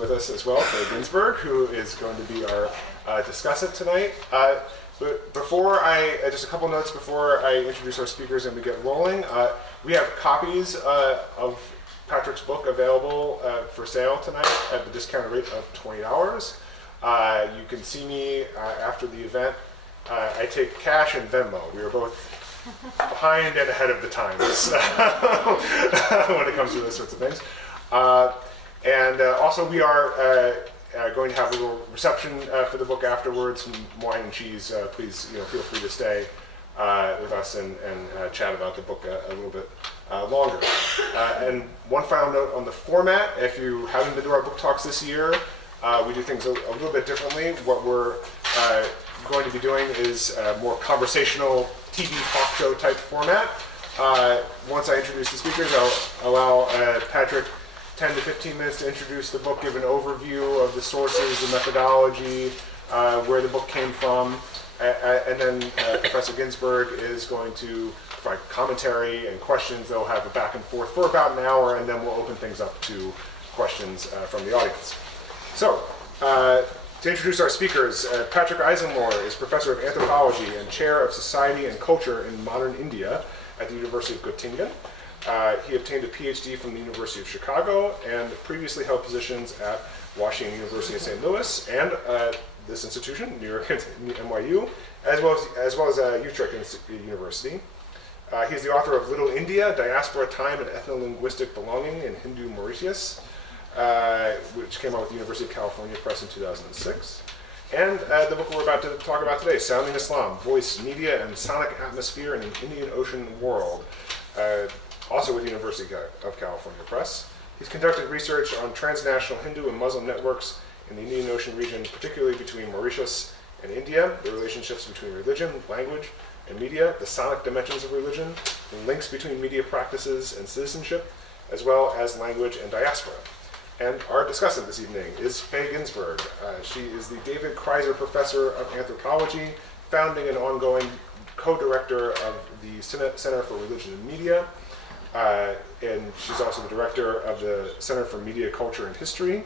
with us as well, Faye Ginsberg, who is going to be our discussant tonight. But before just a couple notes before I introduce our speakers and we get rolling. We have copies of Patrick's book available for sale tonight at the discounted rate of $20. You can see me after the event. I take cash and Venmo. We are both behind and ahead of the times when it comes to those sorts of things. Also we are going to have a little reception for the book afterwards, some wine and cheese. Please feel free to stay with us and chat about the book a little bit longer. And one final note on the format: if you haven't been to our book talks this year, we do things a little bit differently. What we're going to be doing is a more conversational TV talk show type format. Once I introduce the speakers, I'll allow Patrick 10 to 15 minutes to introduce the book, give an overview of the sources, the methodology, where the book came from, and then Professor Ginsberg is going to provide commentary and questions. They'll have a back and forth for about an hour, and then we'll open things up to questions from the audience. So, to introduce our speakers, Patrick Eisenlohr is Professor of Anthropology and Chair of Society and Culture in Modern India at the University of Göttingen. He obtained a PhD from the University of Chicago and previously held positions at Washington University in St. Louis and this institution, New York NYU, as well as Utrecht University. He is the author of Little India, Diaspora, Time, and Ethno-Linguistic Belonging in Hindu Mauritius, which came out with the University of California Press in 2006. And the book we're about to talk about today, Sounding Islam, Voice, Media, and Sonic Atmosphere in an Indian Ocean World, also with the University of California Press. He's conducted research on transnational Hindu and Muslim networks in the Indian Ocean region, particularly between Mauritius and India, the relationships between religion, language, and media, the sonic dimensions of religion, the links between media practices and citizenship, as well as language and diaspora. And our discussant this evening is Faye Ginsberg. She is the David Kreiser Professor of Anthropology, founding and ongoing co-director of the Center for Religion and Media, and she's also the director of the Center for Media, Culture, and History,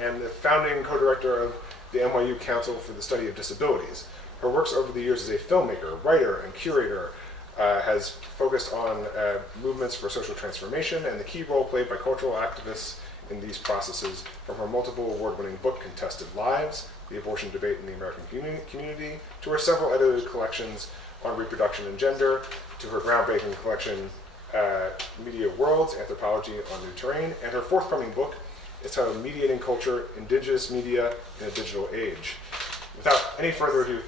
and the founding co-director of the NYU Council for the Study of Disabilities. Her works over the years as a filmmaker, writer, and curator has focused on movements for social transformation and the key role played by cultural activists in these processes, from her multiple award-winning book, Contested Lives, The Abortion Debate in the American Community, to her several edited collections on reproduction and gender, to her groundbreaking collection, Media Worlds, Anthropology on New Terrain, and her forthcoming book is titled Mediating Culture, Indigenous Media in a Digital Age. Without any further ado,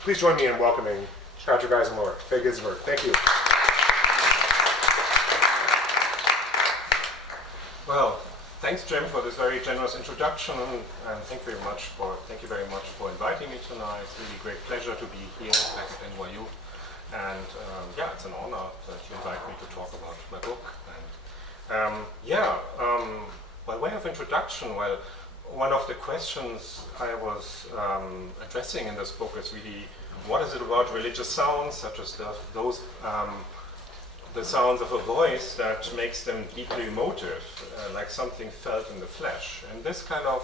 please join me in welcoming Patrick Eisenlohr, Faye Ginsberg. Thank you. Well, thanks, Jim, for this very generous introduction, and thank you very much for inviting me tonight. It's really a great pleasure to be here at NYU, and it's an honor that you invite me to talk about my book. And by way of introduction, well, one of the questions I was addressing in this book is really, what is it about religious sounds, such as the sounds of a voice, that makes them deeply emotive, like something felt in the flesh? And this kind of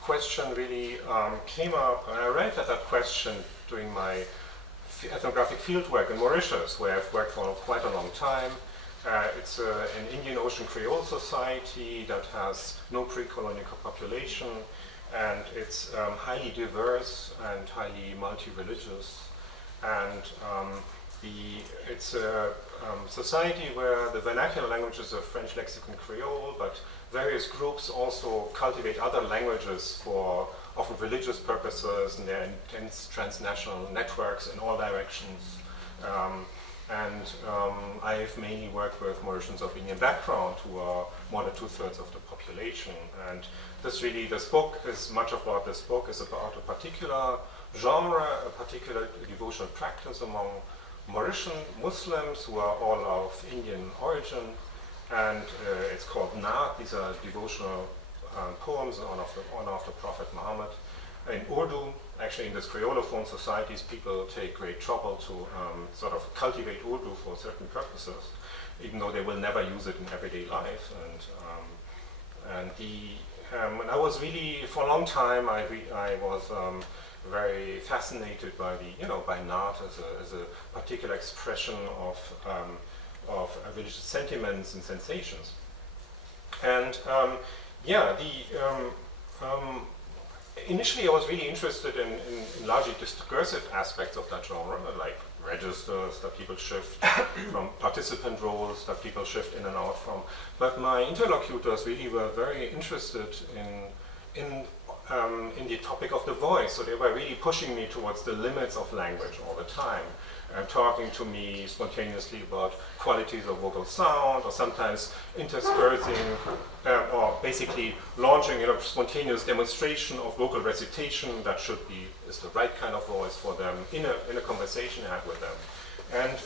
question really came up, and I arrived at that question during my ethnographic fieldwork in Mauritius, where I've worked for quite a long time. It's an Indian Ocean Creole society that has no pre-colonial population, and it's highly diverse and highly multi-religious. And it's a society where the vernacular languages are French lexicon Creole, but various groups also cultivate other languages for often religious purposes, and there are intense transnational networks in all directions. I've mainly worked with Mauritians of Indian background, who are more than 2/3 of the population. And much of what this book is about a particular genre, a particular devotional practice among Mauritian Muslims who are all of Indian origin. And it's called Naat. These are devotional poems in honor of the Prophet Muhammad. In Urdu, actually in these Creolophone societies, people take great trouble to sort of cultivate Urdu for certain purposes, even though they will never use it in everyday life. And and I was really, for a long time, I was very fascinated by by art as a particular expression of religious sentiments and sensations. And initially I was really interested in largely discursive aspects of that genre, like registers that people shift from, participant roles that people shift in and out from. But my interlocutors really were very interested in the topic of the voice, so they were really pushing me towards the limits of language all the time, talking to me spontaneously about qualities of vocal sound, or sometimes interspersing or basically launching a spontaneous demonstration of vocal recitation that is the right kind of voice for them in a conversation I had with them. And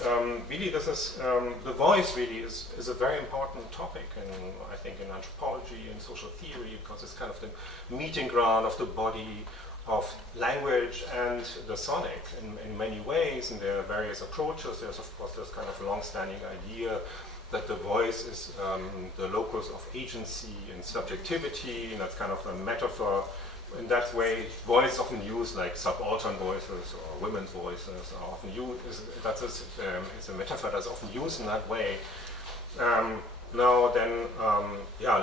really this is, the voice really is a very important topic, I think in anthropology and social theory, because it's kind of the meeting ground of the body, of language and the sonic in many ways, and there are various approaches. There's of course this kind of long-standing idea that the voice is the locus of agency and subjectivity, and that's kind of a metaphor. In that way, voice is often used, like subaltern voices or women's voices are often used. It's a metaphor that's often used in that way.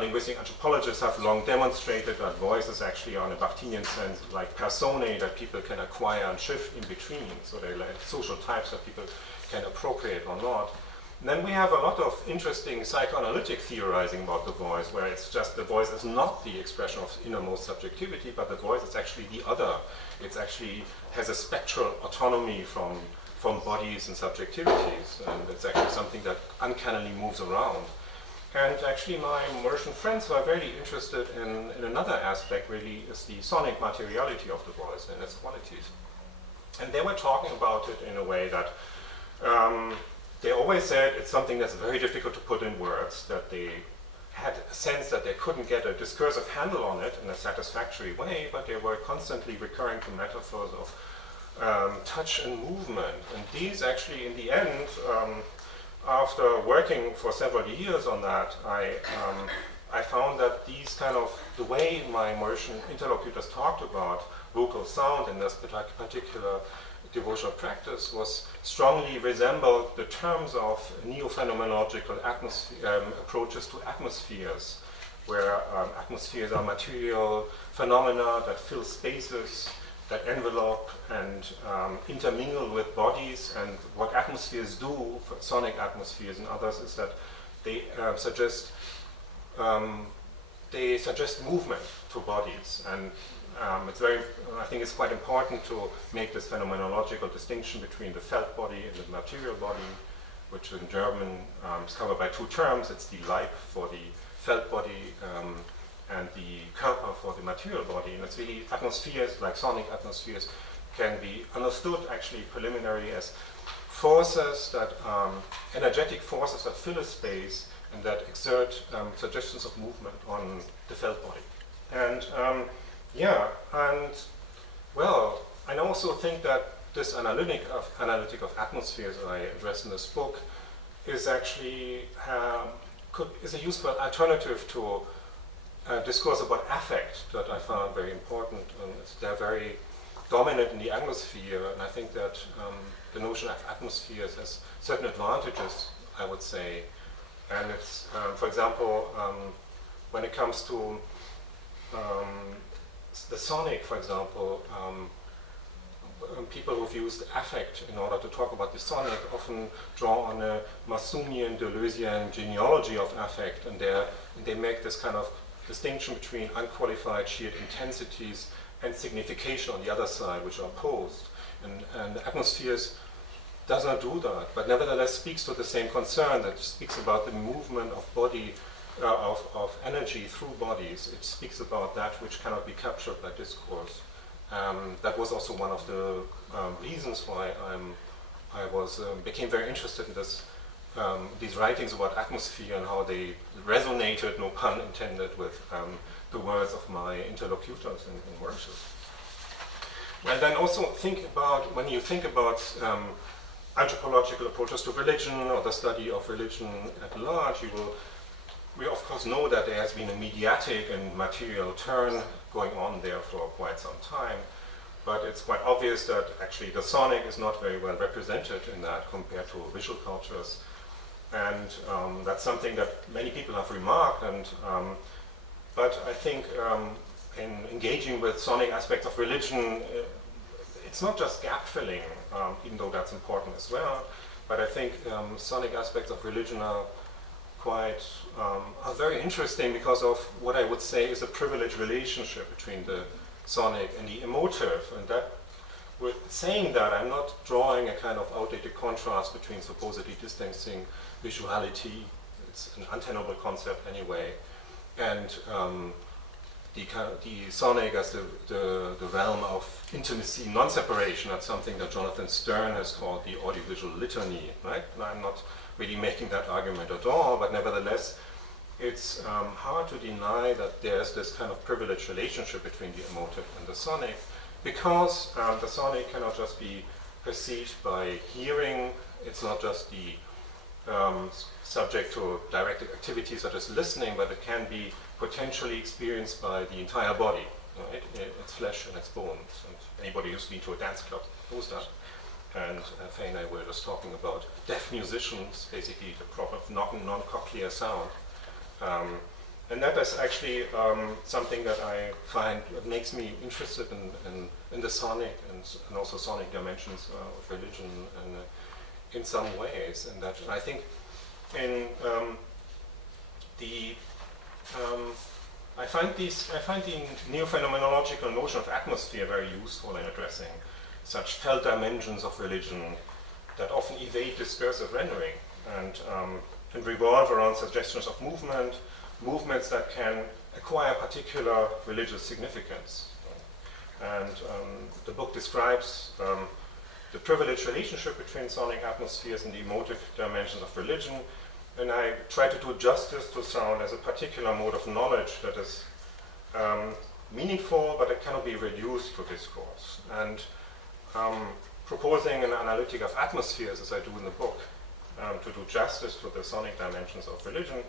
Linguistic anthropologists have long demonstrated that voice is actually, on a Bakhtinian sense, like personae that people can acquire and shift in between. So they're like social types that people can appropriate or not. And then we have a lot of interesting psychoanalytic theorizing about the voice, where it's just the voice is not the expression of innermost subjectivity, but the voice is actually the other. It actually has a spectral autonomy from bodies and subjectivities, and it's actually something that uncannily moves around. And actually my Mauritian friends were very interested in another aspect, really, is the sonic materiality of the voice and its qualities. And they were talking about it in a way that they always said it's something that's very difficult to put in words, that they had a sense that they couldn't get a discursive handle on it in a satisfactory way, but they were constantly recurring to metaphors of touch and movement. And these actually, in the end, after working for several years on that, I found that these kind of, the way my Mauritian interlocutors talked about vocal sound in this particular devotional practice was strongly resembled the terms of neo-phenomenological approaches to atmospheres, where atmospheres are material phenomena that fill spaces, that envelope and intermingle with bodies. And what atmospheres do, for sonic atmospheres and others, is that they suggest movement to bodies. And I think it's quite important to make this phenomenological distinction between the felt body and the material body, which in German is covered by two terms. It's the Leib for the felt body, and the Körper for the material body. And it's really atmospheres, like sonic atmospheres, can be understood actually preliminary as forces that, energetic forces that fill a space and that exert suggestions of movement on the felt body. And I also think that this analytic of atmospheres I address in this book is actually is a useful alternative to discourse about affect that I found very important. They're very dominant in the Anglosphere, and I think that the notion of atmospheres has certain advantages, I would say. And it's, for example, when it comes to the sonic, for example, people who've used affect in order to talk about the sonic often draw on a Massounian, Deleuzian genealogy of affect, and they make this kind of distinction between unqualified sheared intensities and signification on the other side, which are opposed. And the atmospheres does not do that, but nevertheless speaks to the same concern, that speaks about the movement of body, of energy through bodies. It speaks about that which cannot be captured by discourse. That was also one of the reasons why I became very interested in these writings about atmosphere and how they resonated, no pun intended, with the words of my interlocutors in Mauritius. And then also when you think about anthropological approaches to religion or the study of religion at large, you will we of course know that there has been a mediatic and material turn going on there for quite some time, but it's quite obvious that actually the sonic is not very well represented in that compared to visual cultures. And that's something that many people have remarked, and but I think in engaging with sonic aspects of religion, it's not just gap filling, even though that's important as well, but I think sonic aspects of religion are very interesting because of what I would say is a privileged relationship between the sonic and the emotive. And that, with saying that, I'm not drawing a kind of outdated contrast between supposedly distancing visuality, it's an untenable concept anyway, and the sonic as the realm of intimacy, non-separation. That's something that Jonathan Stern has called the audiovisual litany, right? And I'm not really making that argument at all, but nevertheless, it's hard to deny that there's this kind of privileged relationship between the emotive and the sonic, because the sonic cannot just be perceived by hearing. It's not just the subject to direct activities such as listening, but it can be potentially experienced by the entire body, right? It's flesh and its bones. And anybody who's been to a dance club knows that. And Faye and I were just talking about deaf musicians, basically the proper non-cochlear sound. And that is actually something that I find that makes me interested in the sonic and also sonic dimensions of religion and in some ways. And that I think in I find the neo-phenomenological notion of atmosphere very useful in addressing such felt dimensions of religion that often evade discursive rendering and revolve around suggestions of movements that can acquire particular religious significance. And the book describes the privileged relationship between sonic atmospheres and the emotive dimensions of religion, and I try to do justice to sound as a particular mode of knowledge that is meaningful, but it cannot be reduced to discourse. And proposing an analytic of atmospheres, as I do in the book, to do justice to the sonic dimensions of religion,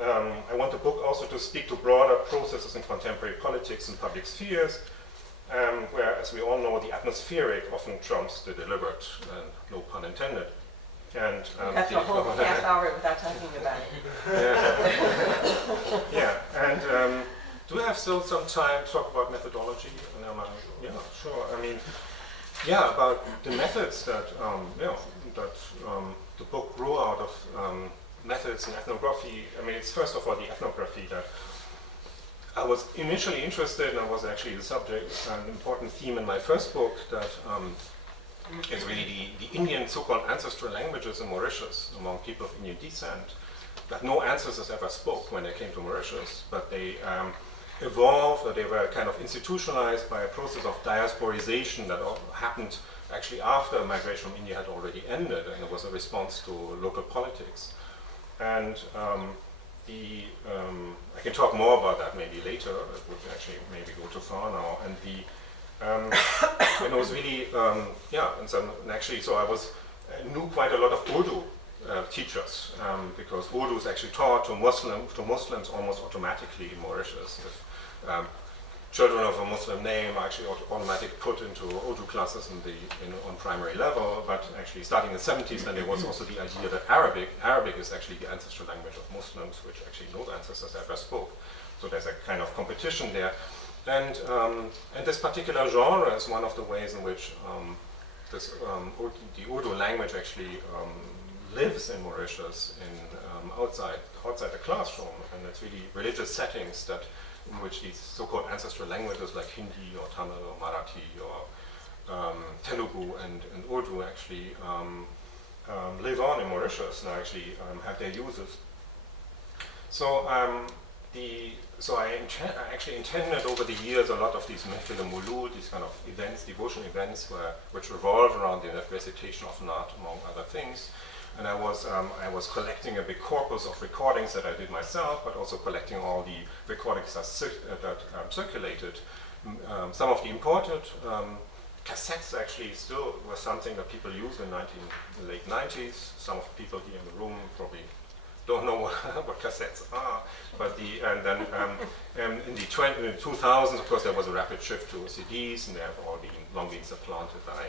I want the book also to speak to broader processes in contemporary politics and public spheres, where, as we all know, the atmospheric often trumps the deliberate, no pun intended. And that's a whole half hour without talking about it. Yeah, and do we have still some time to talk about methodology? And yeah, sure. I mean, yeah, about the methods that the book grew out of. Methods in ethnography. I mean, it's first of all the ethnography that I was initially interested in. And was actually the subject, an important theme in my first book that is really the Indian so-called ancestral languages in Mauritius among people of Indian descent that no ancestors ever spoke when they came to Mauritius, but they evolved, or they were kind of institutionalized by a process of diasporization that happened actually after migration from India had already ended, and it was a response to local politics. And I can talk more about that maybe later. It would actually maybe go too far now. And and it was really, and actually, so I knew quite a lot of Urdu teachers because Urdu is actually taught to Muslims almost automatically in Mauritius. If, children of a Muslim name are actually automatically put into Urdu classes on primary level, but actually starting in the 70s, then there was also the idea that Arabic is actually the ancestral language of Muslims, which actually no ancestors ever spoke. So there's a kind of competition there. And this particular genre is one of the ways in which the Urdu language actually lives in Mauritius outside the classroom, and it's really religious settings in which these so-called ancestral languages like Hindi or Tamil or Marathi or Telugu and Urdu actually live on in Mauritius and actually have their uses. So I actually intended over the years a lot of these mehfil mulud, these kind of events, devotional events, which revolve around the recitation of Naat, among other things. And I was collecting a big corpus of recordings that I did myself, but also collecting all the recordings that circulated. Some of the imported cassettes actually still were something that people used in the late 90s. Some of the people here in the room probably don't know what cassettes are, but and then in the 2000s, of course, there was a rapid shift to CDs, and they have all been long been supplanted by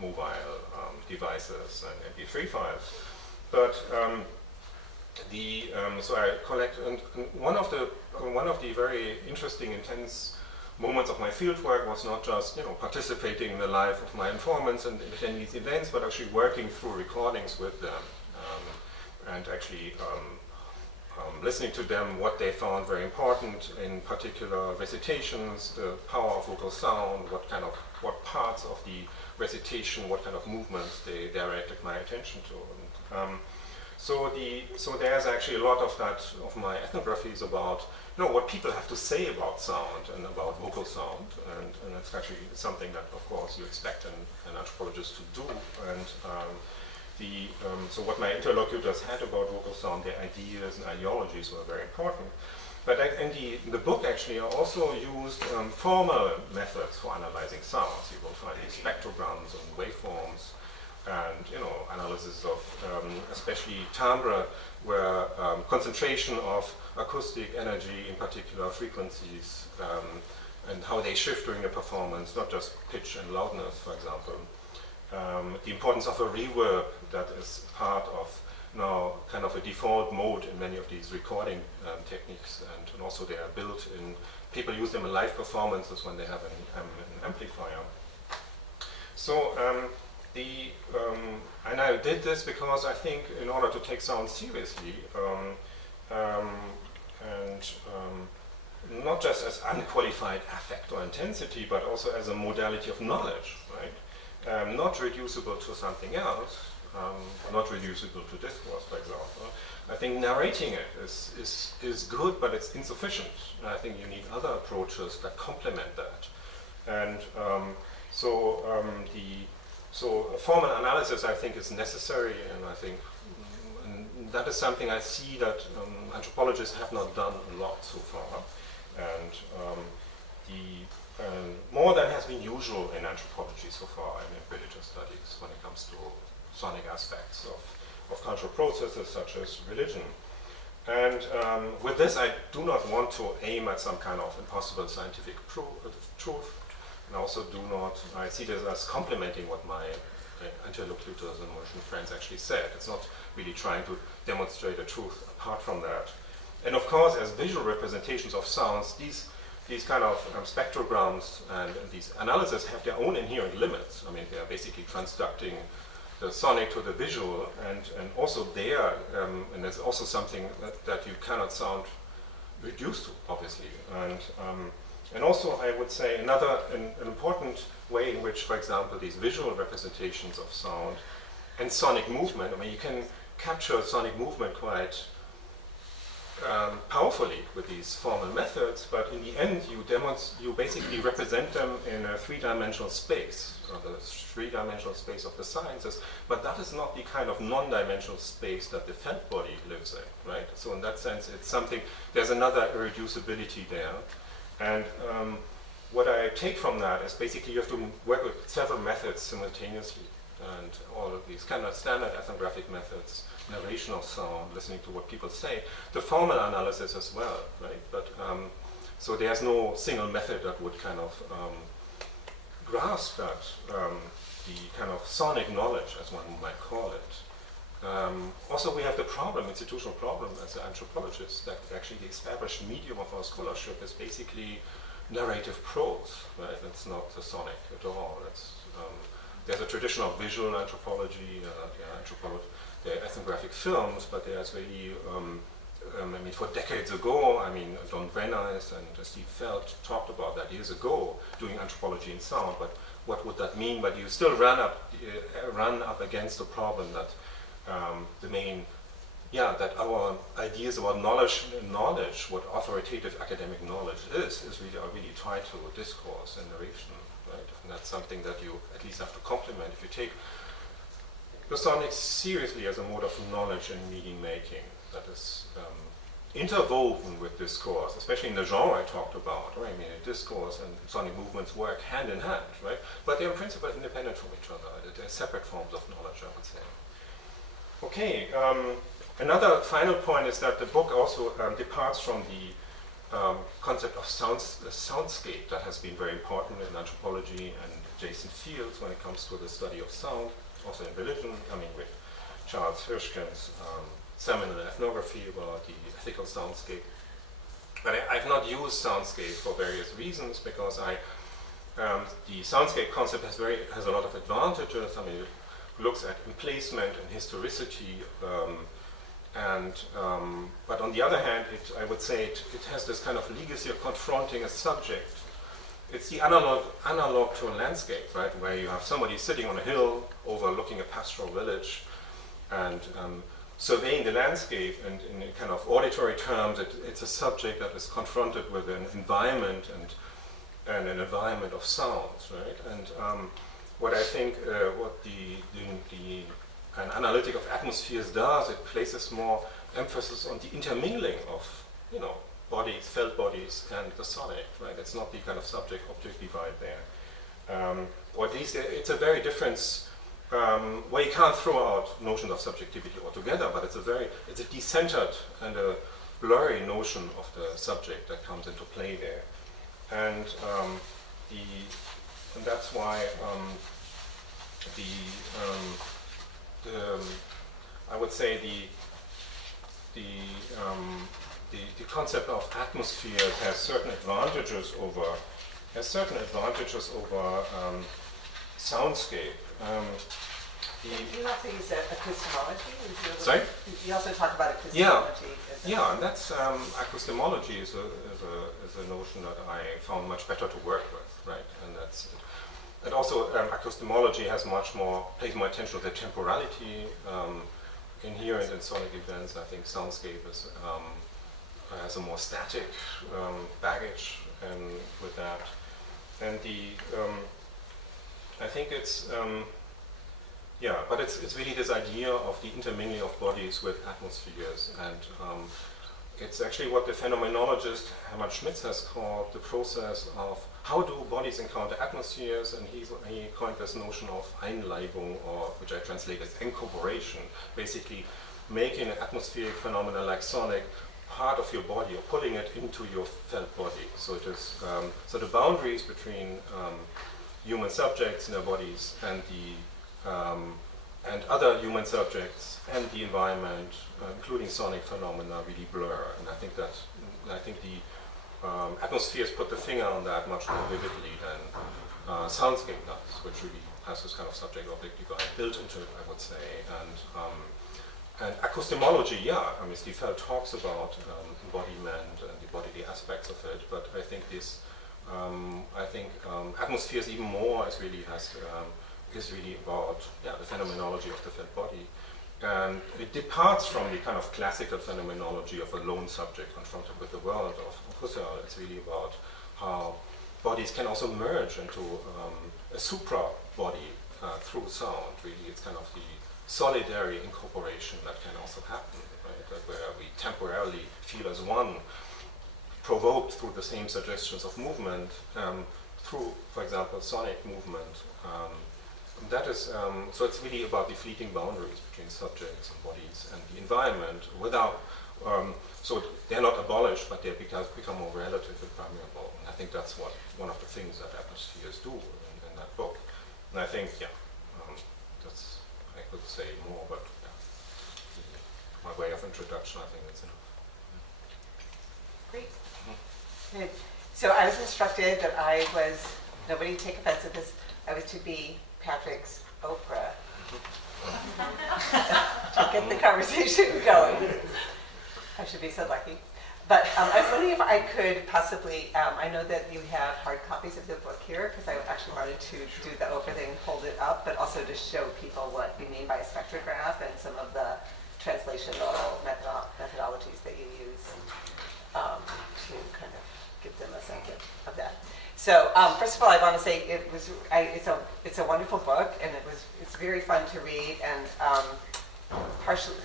mobile devices and MP3 files. But so I collect, and one of the very interesting, intense moments of my fieldwork was not just participating in the life of my informants and attending these events, but actually working through recordings with them and actually listening to them, what they found very important, in particular recitations, the power of vocal sound, what parts of the recitation, what kind of movements they directed my attention to. And, so there's actually a lot of that of my ethnography is about what people have to say about sound and about vocal sound, and it's actually something that of course you expect an anthropologist to do. And so what my interlocutors had about vocal sound, their ideas and ideologies were very important. But in the book actually I also used formal methods for analyzing sounds. You will find these spectrograms and waveforms, and analysis of especially timbre, where concentration of acoustic energy, in particular frequencies, and how they shift during the performance, not just pitch and loudness, for example. The importance of a reverb that is part of now kind of a default mode in many of these recording techniques, and also they are built in, people use them in live performances when they have an amplifier. So and I did this because I think in order to take sound seriously, and not just as unqualified affect or intensity, but also as a modality of knowledge, right? Not reducible to something else, not reducible to discourse, for example. I think narrating it is good, but it's insufficient. And I think you need other approaches that complement that. And so a formal analysis, I think, is necessary, and I think that is something I see that anthropologists have not done a lot so far, and more than has been usual in anthropology so far and in religious studies when it comes to sonic aspects of cultural processes such as religion. And with this, I do not want to aim at some kind of impossible scientific truth. And also I see this as complementing what my interlocutors and Mauritian friends actually said. It's not really trying to demonstrate a truth apart from that. And of course, as visual representations of sounds, these kind of spectrograms and these analyses have their own inherent limits. I mean, they are basically transducting the sonic to the visual, and also there, and there's also something that you cannot sound reduced to, obviously. And also, I would say an important way in which, for example, these visual representations of sound and sonic movement, I mean, you can capture sonic movement quite powerfully with these formal methods, but in the end, you basically represent them in a three-dimensional space, the three-dimensional space of the sciences, but that is not the kind of non-dimensional space that the felt body lives in, right? So in that sense, it's something, there's another irreducibility there. And what I take from that is basically you have to work with several methods simultaneously, and all of these kind of standard ethnographic methods, narration of sound, listening to what people say, the formal analysis as well, right? But so there's no single method that would kind of grasp that, the kind of sonic knowledge, as one might call it. Also, we have the institutional problem as an anthropologist, that actually the established medium of our scholarship is basically narrative prose, right? It's not the sonic at all. There's a tradition of visual anthropology, there are ethnographic films, but there's really, for decades ago, Don Brenner and Steve Feld talked about that years ago, doing anthropology in sound, but what would that mean? But you still run up against the problem that that our ideas about knowledge, what authoritative academic knowledge is really tied to discourse and narration, right? And that's something that you at least have to complement if you take the sonic seriously as a mode of knowledge and meaning making that is interwoven with discourse, especially in the genre I talked about, right? I mean, discourse and sonic movements work hand in hand, right? But they're in principle independent from each other. They're separate forms of knowledge, I would say. Okay, Another final point is that the book also departs from the concept of soundscape that has been very important in anthropology and adjacent fields when it comes to the study of sound, also in religion. I mean, with Charles Hirschkin's seminal ethnography about the ethical soundscape. But I've not used soundscape for various reasons because the soundscape concept has a lot of advantages. I mean, it looks at emplacement and historicity. But on the other hand, I would say it has this kind of legacy of confronting a subject. It's the analog to a landscape, right, where you have somebody sitting on a hill overlooking a pastoral village and surveying the landscape, and in kind of auditory terms, it's a subject that is confronted with an environment and an environment of sounds, right? And what I think what an analytic of atmospheres does, it places more emphasis on the intermingling of, bodies, felt bodies, and the sonic, right? It's not the kind of subject-object divide there. Or at least it's a very different, well, you can't throw out notions of subjectivity altogether, but it's a decentered and a blurry notion of the subject that comes into play there. And that's why I would say the concept of atmosphere has certain advantages over soundscape. You also use acoustomology? Sorry? You also talk about acoustomology. Yeah, and that's acoustomology is a notion that I found much better to work with, right? And also acoustomology pays more attention to the temporality inherent in sonic events. I think soundscape has a more static baggage with that. And I think it's but it's really this idea of the intermingling of bodies with atmospheres, and it's actually what the phenomenologist Hermann Schmitz has called the process of how do bodies encounter atmospheres, and he coined this notion of Einleibung, or which I translate as incorporation, basically making an atmospheric phenomena like sonic part of your body, or pulling it into your felt body. So it is so the boundaries between human subjects in their bodies and other human subjects and the environment, including sonic phenomena, really blur. And I think the atmospheres put the finger on that much more vividly than soundscape does, which really has this kind of subject-object divide built into it, I would say. And acoustomology, Steve Feld talks about embodiment and the bodily aspects of it, but I think atmospheres even more is really about the phenomenology of the felt body. And it departs from the kind of classical phenomenology of a lone subject confronted with the world of Husserl. It's really about how bodies can also merge into a supra-body through sound. Really, it's kind of the solidary incorporation that can also happen, right? That where we temporarily feel as one, provoked through the same suggestions of movement, through, for example, sonic movement. That is, so it's really about the fleeting boundaries between subjects and bodies and the environment without, so they're not abolished, but they become more relative and permeable. And I think that's one of the things that atmospheres do in that book. And I think, I could say more, but my way of introduction, I think that's enough. Great. Good. So I was instructed that nobody take offense at this, I was to be Patrick's Oprah to get the conversation going. I should be so lucky. But I was wondering if I could possibly, I know that you have hard copies of the book here, because I actually wanted to do the Oprah thing and hold it up, but also to show people what we mean by a spectrograph and some of the translational methodologies that you use to kind of give them a sense of that. So first of all, I want to say it's a wonderful book, and it's very fun to read, and partially.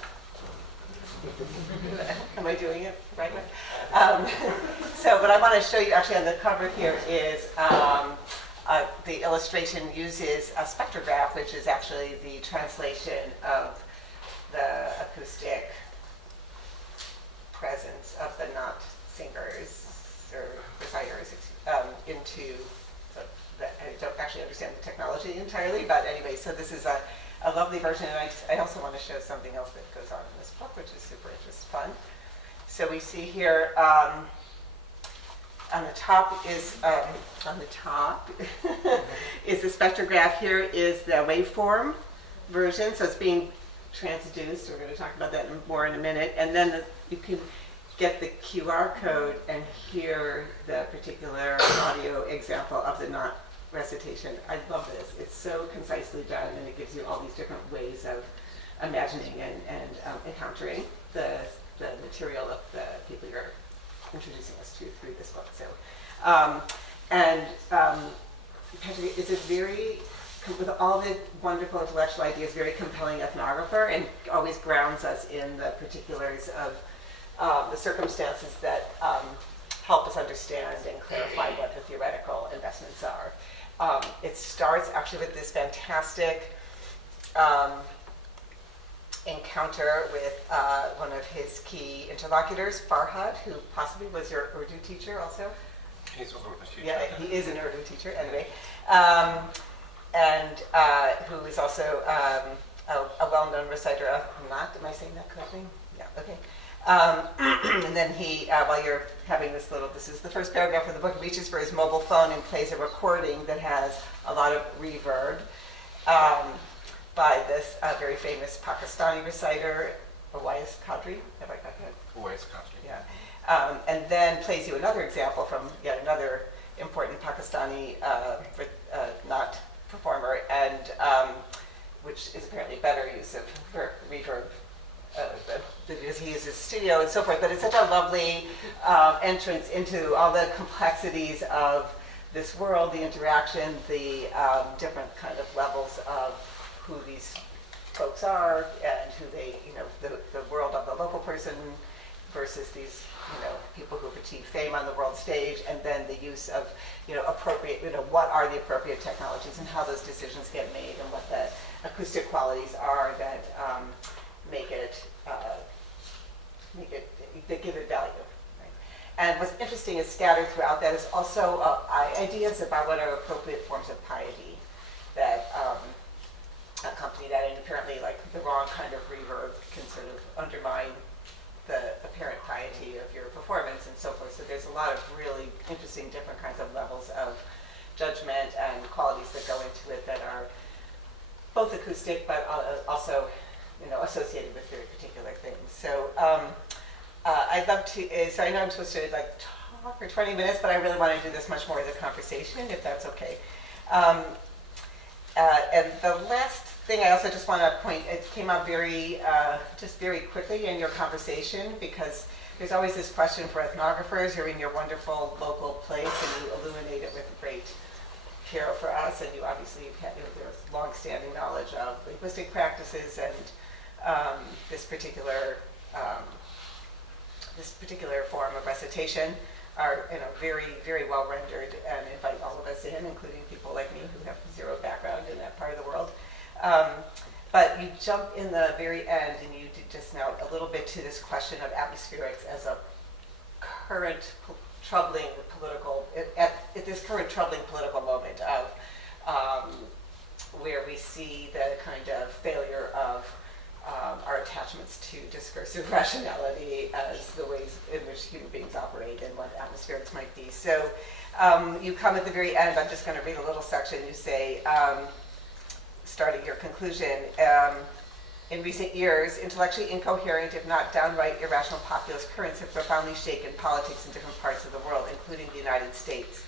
Am I doing it right way? So what I want to show you actually on the cover here is the illustration uses a spectrograph, which is actually the translation of the acoustic presence of the not singers or reciters into I don't actually understand the technology entirely, but anyway, so this is a lovely version, and I also want to show something else that goes on in this book, which is super interesting, fun. So we see here on the top is is the spectrograph. Here is the waveform version, so it's being transduced. We're going to talk about that more in a minute, and then you can get the QR code and hear the particular audio example of the knot recitation. I love this. It's so concisely done, and it gives you all these different ways of imagining and encountering the material of the people you're introducing us to through this book. So, Patrick is a very, with all the wonderful intellectual ideas, very compelling ethnographer, and always grounds us in the particulars of the circumstances that help us understand and clarify what the theoretical investments are. It starts actually with this fantastic encounter with one of his key interlocutors, Farhad, who possibly was your Urdu teacher also. He's an Urdu teacher. Yeah, he is an Urdu teacher, anyway. And who is also a well-known reciter of Nat. Am I saying that correctly? Yeah, okay. And then he, while you're having this is the first paragraph of the book, reaches for his mobile phone and plays a recording that has a lot of reverb by this very famous Pakistani reciter, Awais Qadri. Have I got that? Awais Qadri. Yeah. And then plays you another example from yet another important Pakistani Nat performer, and which is apparently better use of reverb. Because he uses studio and so forth, but it's such a lovely entrance into all the complexities of this world, the interaction, the different kind of levels of who these folks are and who they, the world of the local person versus these, people who've achieved fame on the world stage, and then the use of, appropriate, what are the appropriate technologies and how those decisions get made and what the acoustic qualities are that make it, that give it value. Right? And what's interesting is scattered throughout that is also ideas about what are appropriate forms of piety that accompany that, and apparently like the wrong kind of reverb can sort of undermine the apparent piety of your performance and so forth. So there's a lot of really interesting different kinds of levels of judgment and qualities that go into it that are both acoustic but also associated with very particular things. So I'd love to, so I know I'm supposed to talk for 20 minutes, but I really want to do this much more as a conversation, if that's okay. And the last thing I also just want to point, it came up very quickly in your conversation, because there's always this question for ethnographers. You're in your wonderful local place and you illuminate it with great care for us, and you obviously have had there's long-standing knowledge of linguistic practices and this particular form of recitation are very, very well rendered, and invite all of us in, including people like me who have zero background in that part of the world. But you jump in the very end, and you did just now a little bit to this question of atmospherics as a current troubling political, at this current troubling political moment of where we see the kind of failure of our attachments to discursive rationality as the ways in which human beings operate and what atmospherics might be. So you come at the very end, I'm just going to read a little section. You say, starting your conclusion, in recent years, intellectually incoherent, if not downright irrational populist currents have profoundly shaken politics in different parts of the world, including the United States.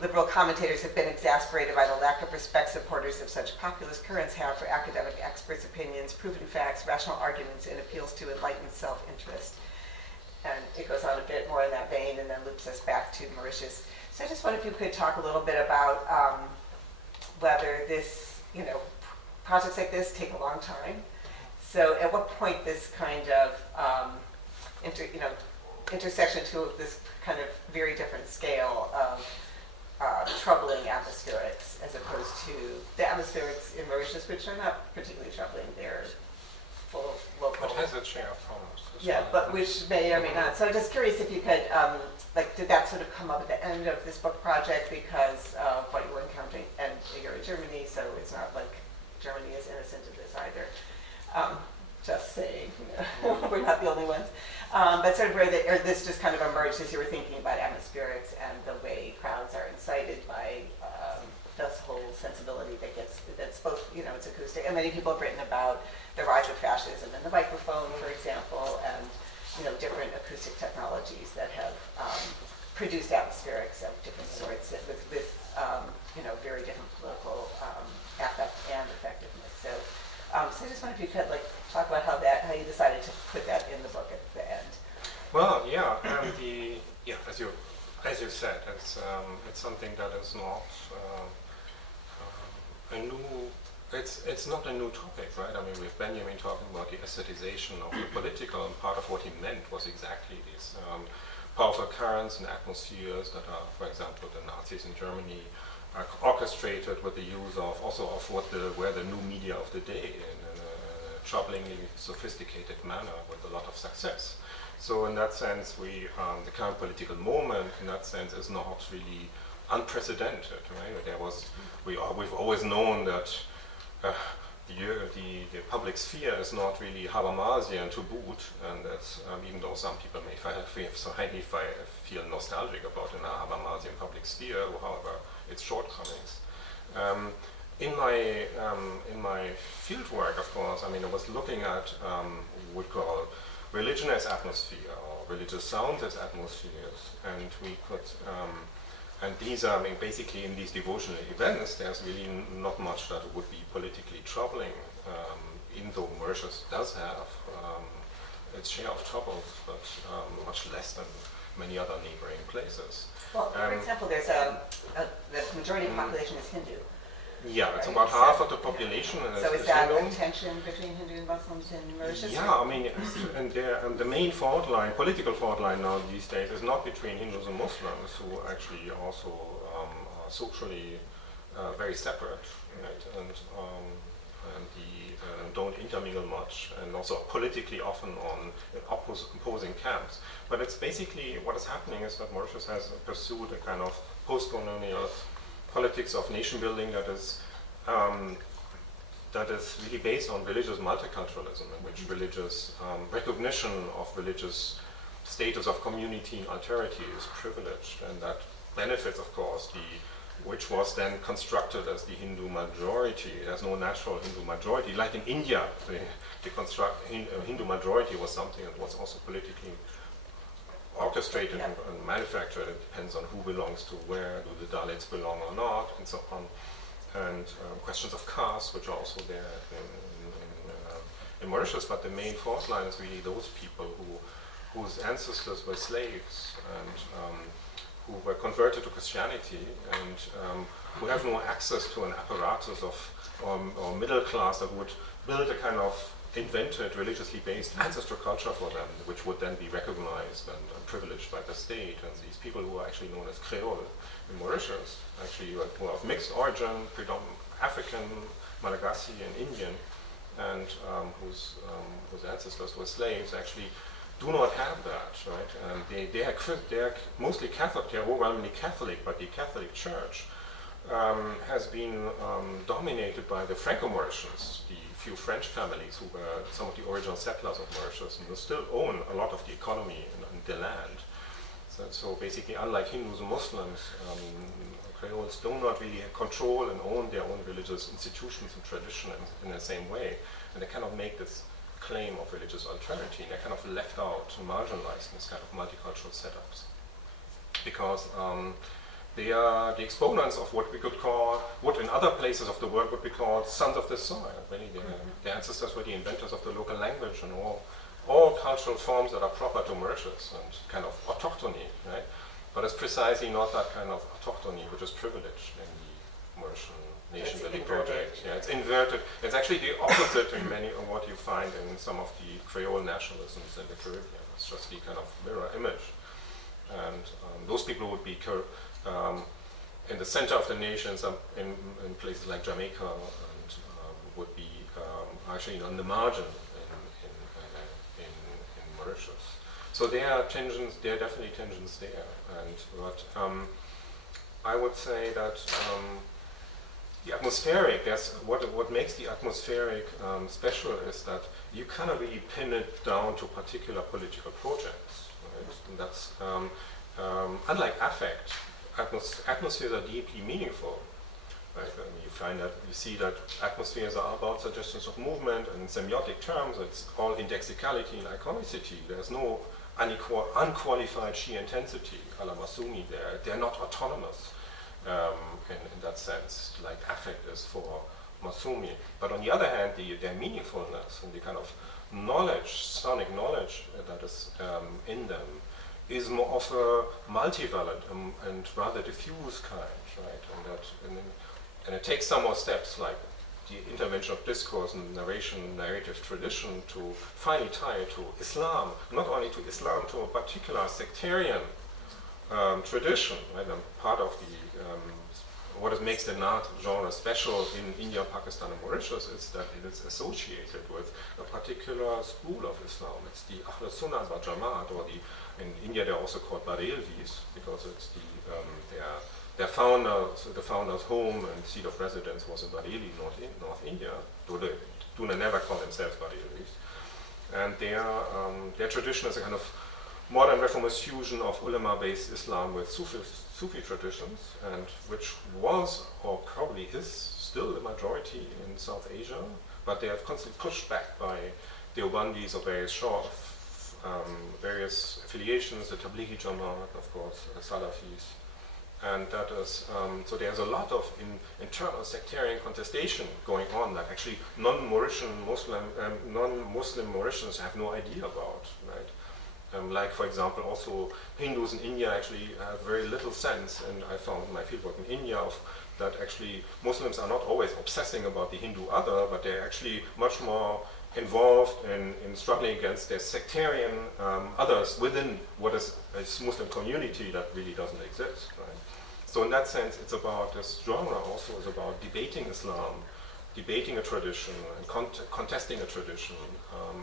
Liberal commentators have been exasperated by the lack of respect supporters of such populist currents have for academic experts' opinions, proven facts, rational arguments, and appeals to enlightened self-interest. And it goes on a bit more in that vein, and then loops us back to Mauritius. So I just wonder if you could talk a little bit about whether this, projects like this take a long time. So at what point this kind of intersection to this kind of very different scale of troubling atmospherics, as opposed to the atmospherics in Mauritius, which are not particularly troubling. They're full of local. It has its share of problems. Yeah, but which may or may not. So I'm just curious if you could, like, did that sort of come up at the end of this book project because of what you were encountering? And you're in Germany, so it's not like Germany is innocent of this either. Just saying, we're not the only ones. But sort of where or this just kind of emerged as you were thinking about atmospherics and the way crowds are incited by this whole sensibility that's both, it's acoustic. And many people have written about the rise of fascism and the microphone, for example, and different acoustic technologies that have produced atmospherics of different sorts with very different political affect and effectiveness. So I just wonder if you could talk about how you decided to put that in the book at the end. Well, yeah, and as you said, it's something that is not a new. It's not a new topic, right? I mean, with Benjamin talking about the aestheticization of the political, and part of what he meant was exactly these powerful currents and atmospheres that are, for example, the Nazis in Germany are orchestrated with the use of where the new media of the day in a troublingly sophisticated manner with a lot of success. So in that sense, the current political moment, in that sense, is not really unprecedented, right? We've always known that the public sphere is not really Habermasian to boot, and that's even though some people may feel nostalgic about an Habermasian public sphere, however, its shortcomings. In my field work, of course, I was looking at what we call religion as atmosphere or religious sounds as atmospheres, and we could. And these are, basically in these devotional events, there's really not much that would be politically troubling, even though Mauritius does have its share of troubles, but much less than many other neighboring places. Well, for example, there's the majority of the population is Hindu. Yeah, it's right? about half of the population. So is that a tension between Hindu and Muslims in Mauritius? Yeah, and the main fault line, political fault line now these days is not between Hindus and Muslims, who actually also are socially very separate, right? And don't intermingle much, and also politically often on opposing camps. But it's basically what is happening is that Mauritius has pursued a kind of post-colonial politics of nation building that is really based on religious multiculturalism, in which religious recognition of religious status of community alterity is privileged, and that benefits, of course, which was then constructed as the Hindu majority. There's no natural Hindu majority. Like in India, the Hindu majority was something that was also politically orchestrated and manufactured. It depends on who belongs to where, do the Dalits belong or not, and so on. And questions of caste, which are also there in Mauritius, but the main fault line is really those people whose ancestors were slaves and who were converted to Christianity and who have no access to an apparatus or middle class that would build a kind of invented, religiously based ancestral culture for them, which would then be recognized and privileged by the state. And these people who are actually known as Creole in Mauritius, actually who are of mixed origin, predominantly African, Malagasy, and Indian, and whose ancestors were slaves, actually do not have that, right? And they are mostly Catholic. They are overwhelmingly Catholic, but the Catholic Church has been dominated by the Franco-Mauritians, the few French families who were some of the original settlers of Mauritius, and who still own a lot of the economy and the land. So basically, unlike Hindus and Muslims, Creoles do not really control and own their own religious institutions and tradition in the same way, and they cannot make this claim of religious alterity. They're kind of left out and marginalized in this kind of multicultural setups, because they are the exponents of what we could call, what in other places of the world would be called sons of the soil. Really, their ancestors were the inventors of the local language and all cultural forms that are proper to Mauritius and kind of autochthony, right? But it's precisely not that kind of autochthony which is privileged in the Mauritian nation building project. Yeah, it's inverted. It's actually the opposite in many of what you find in some of the Creole nationalisms in the Caribbean. It's just the kind of mirror image. And those people would be in the center of the nation in places like Jamaica, and would be actually on the margin Mauritius. So there are tensions, there are definitely tensions there. But I would say that the atmospheric, what makes the atmospheric special is that you cannot really pin it down to particular political projects. Right? And that's unlike affect, atmospheres are deeply meaningful. Right? I mean, you see that atmospheres are about suggestions of movement, and in semiotic terms, it's all indexicality and iconicity. There's no unqualified sheer intensity, a la Masumi there. They're not autonomous in that sense, like affect is for Masumi. But on the other hand, their meaningfulness and the kind of knowledge, sonic knowledge that is in them is more of a multivalent and rather diffuse kind, right? And it takes some more steps, like the intervention of discourse and narrative tradition, to finally tie it to Islam, not only to Islam, to a particular sectarian tradition, right? And part of the what makes the Naat genre special in India, Pakistan, and Mauritius is that it is associated with a particular school of Islam. It's the Ahl Sunnah wal Jamaat, or in India they're also called Barelvis, because it's their founder's home and seat of residence was in Bareilly, North India. Though they do never call themselves Barelvis. And their tradition is a kind of modern reformist fusion of ulama-based Islam with Sufi traditions, and which was, or probably is, still the majority in South Asia, but they have constantly pushed back by Deobandis of various affiliations, the Tablighi Jamaat, of course, Salafis. And that is, so there's a lot of internal sectarian contestation going on that actually non-Muslim Mauritians have no idea about, right? Like, for example, also Hindus in India actually have very little sense, and I found in my fieldwork in India that actually Muslims are not always obsessing about the Hindu other, but they're actually much more involved in struggling against their sectarian others within what is a Muslim community that really doesn't exist, right? So in that sense, it's about, this genre also is about debating Islam, debating a tradition, and contesting a tradition,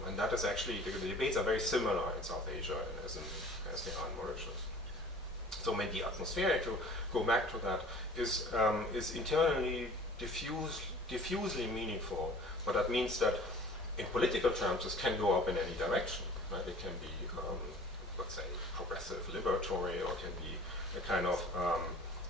and that is actually, the debates are very similar in South Asia as they are in Mauritius. So maybe atmospheric, to go back to that, is internally diffusely meaningful, but that means that in political terms this can go up in any direction, right? It can be, let's say, progressive, liberatory, or it can be a kind of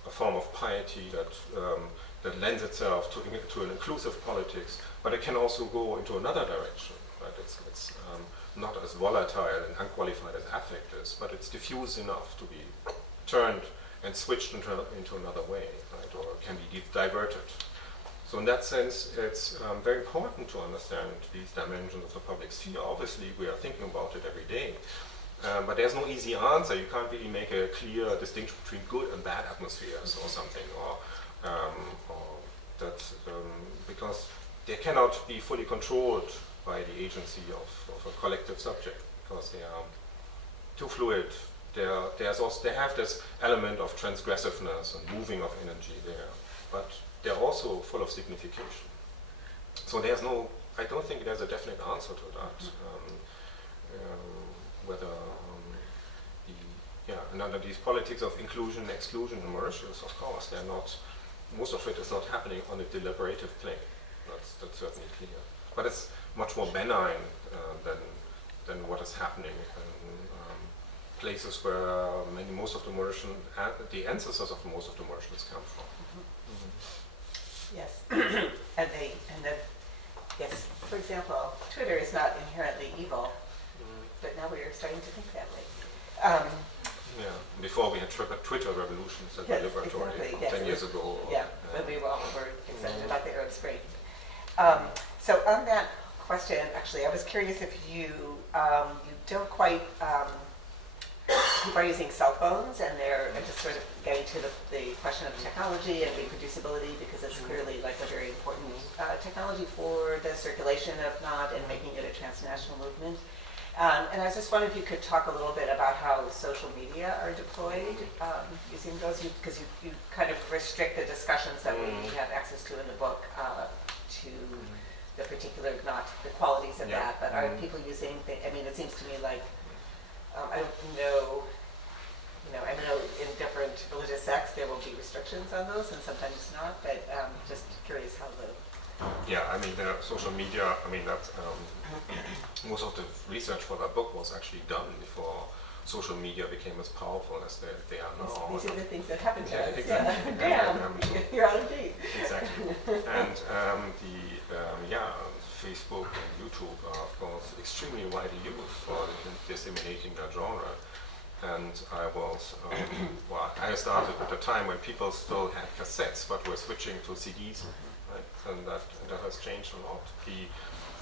a form of piety that lends itself to an inclusive politics, but it can also go into another direction. Right? It's not as volatile and unqualified as affect is, but it's diffuse enough to be turned and switched into another way, right? Or can be diverted. So in that sense, it's very important to understand these dimensions of the public sphere. Obviously, we are thinking about it every day. But there's no easy answer. You can't really make a clear distinction between good and bad atmospheres or something, or that because they cannot be fully controlled by the agency of a collective subject, because they are too fluid. They have this element of transgressiveness and moving of energy there, but they're also full of signification. So I don't think there's a definite answer to that. Whether and under these politics of inclusion and exclusion in Mauritius, of course, they're not. Most of it is not happening on a deliberative plane. That's certainly clear. But it's much more benign than what is happening in places where most of the Mauritian, the ancestors of most of the Mauritians come from. Yes, yes. For example, Twitter is not inherently evil, but now we are starting to think that way. Before we had Twitter revolutions that were liberatory, exactly, 10 years ago. When we were excited about the Arab Spring. So on that question, actually, I was curious if you don't quite. People are using cell phones, and they're just sort of getting to the question of technology and reproducibility, because it's clearly like a very important technology for the circulation of Naat and making it a transnational movement. And I was just wondering if you could talk a little bit about how social media are deployed using those, because you kind of restrict the discussions that we have access to in the book to the particular, not the qualities of Yeah. that, but are people using, I mean, it seems to me like, I don't know, I know in different religious sects there will be restrictions on those and sometimes not, but just curious how the... Yeah, I mean, the social media, I mean, that's, most of the research for that book was actually done before social media became as powerful as they are now. These are the things that happen to Yeah, us. exactly. Yeah. Damn, you're out of date. Exactly. And Facebook and YouTube are, of course, extremely widely used for disseminating that genre. And I was, I started at a time when people still had cassettes, but were switching to CDs, right? And that has changed a lot.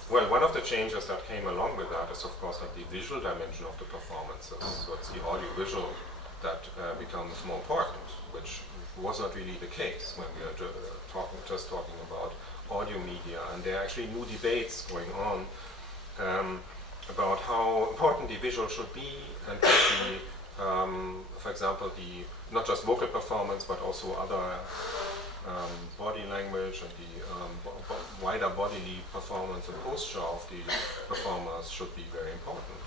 One of the changes that came along with that is, of course, that the visual dimension of the performances. So it's the audiovisual that becomes more important, which was not really the case when we are just talking about audio media. And there are actually new debates going on about how important the visual should be, and for example, not just vocal performance, but also other body language and the wider bodily performance and posture of the performers should be very important.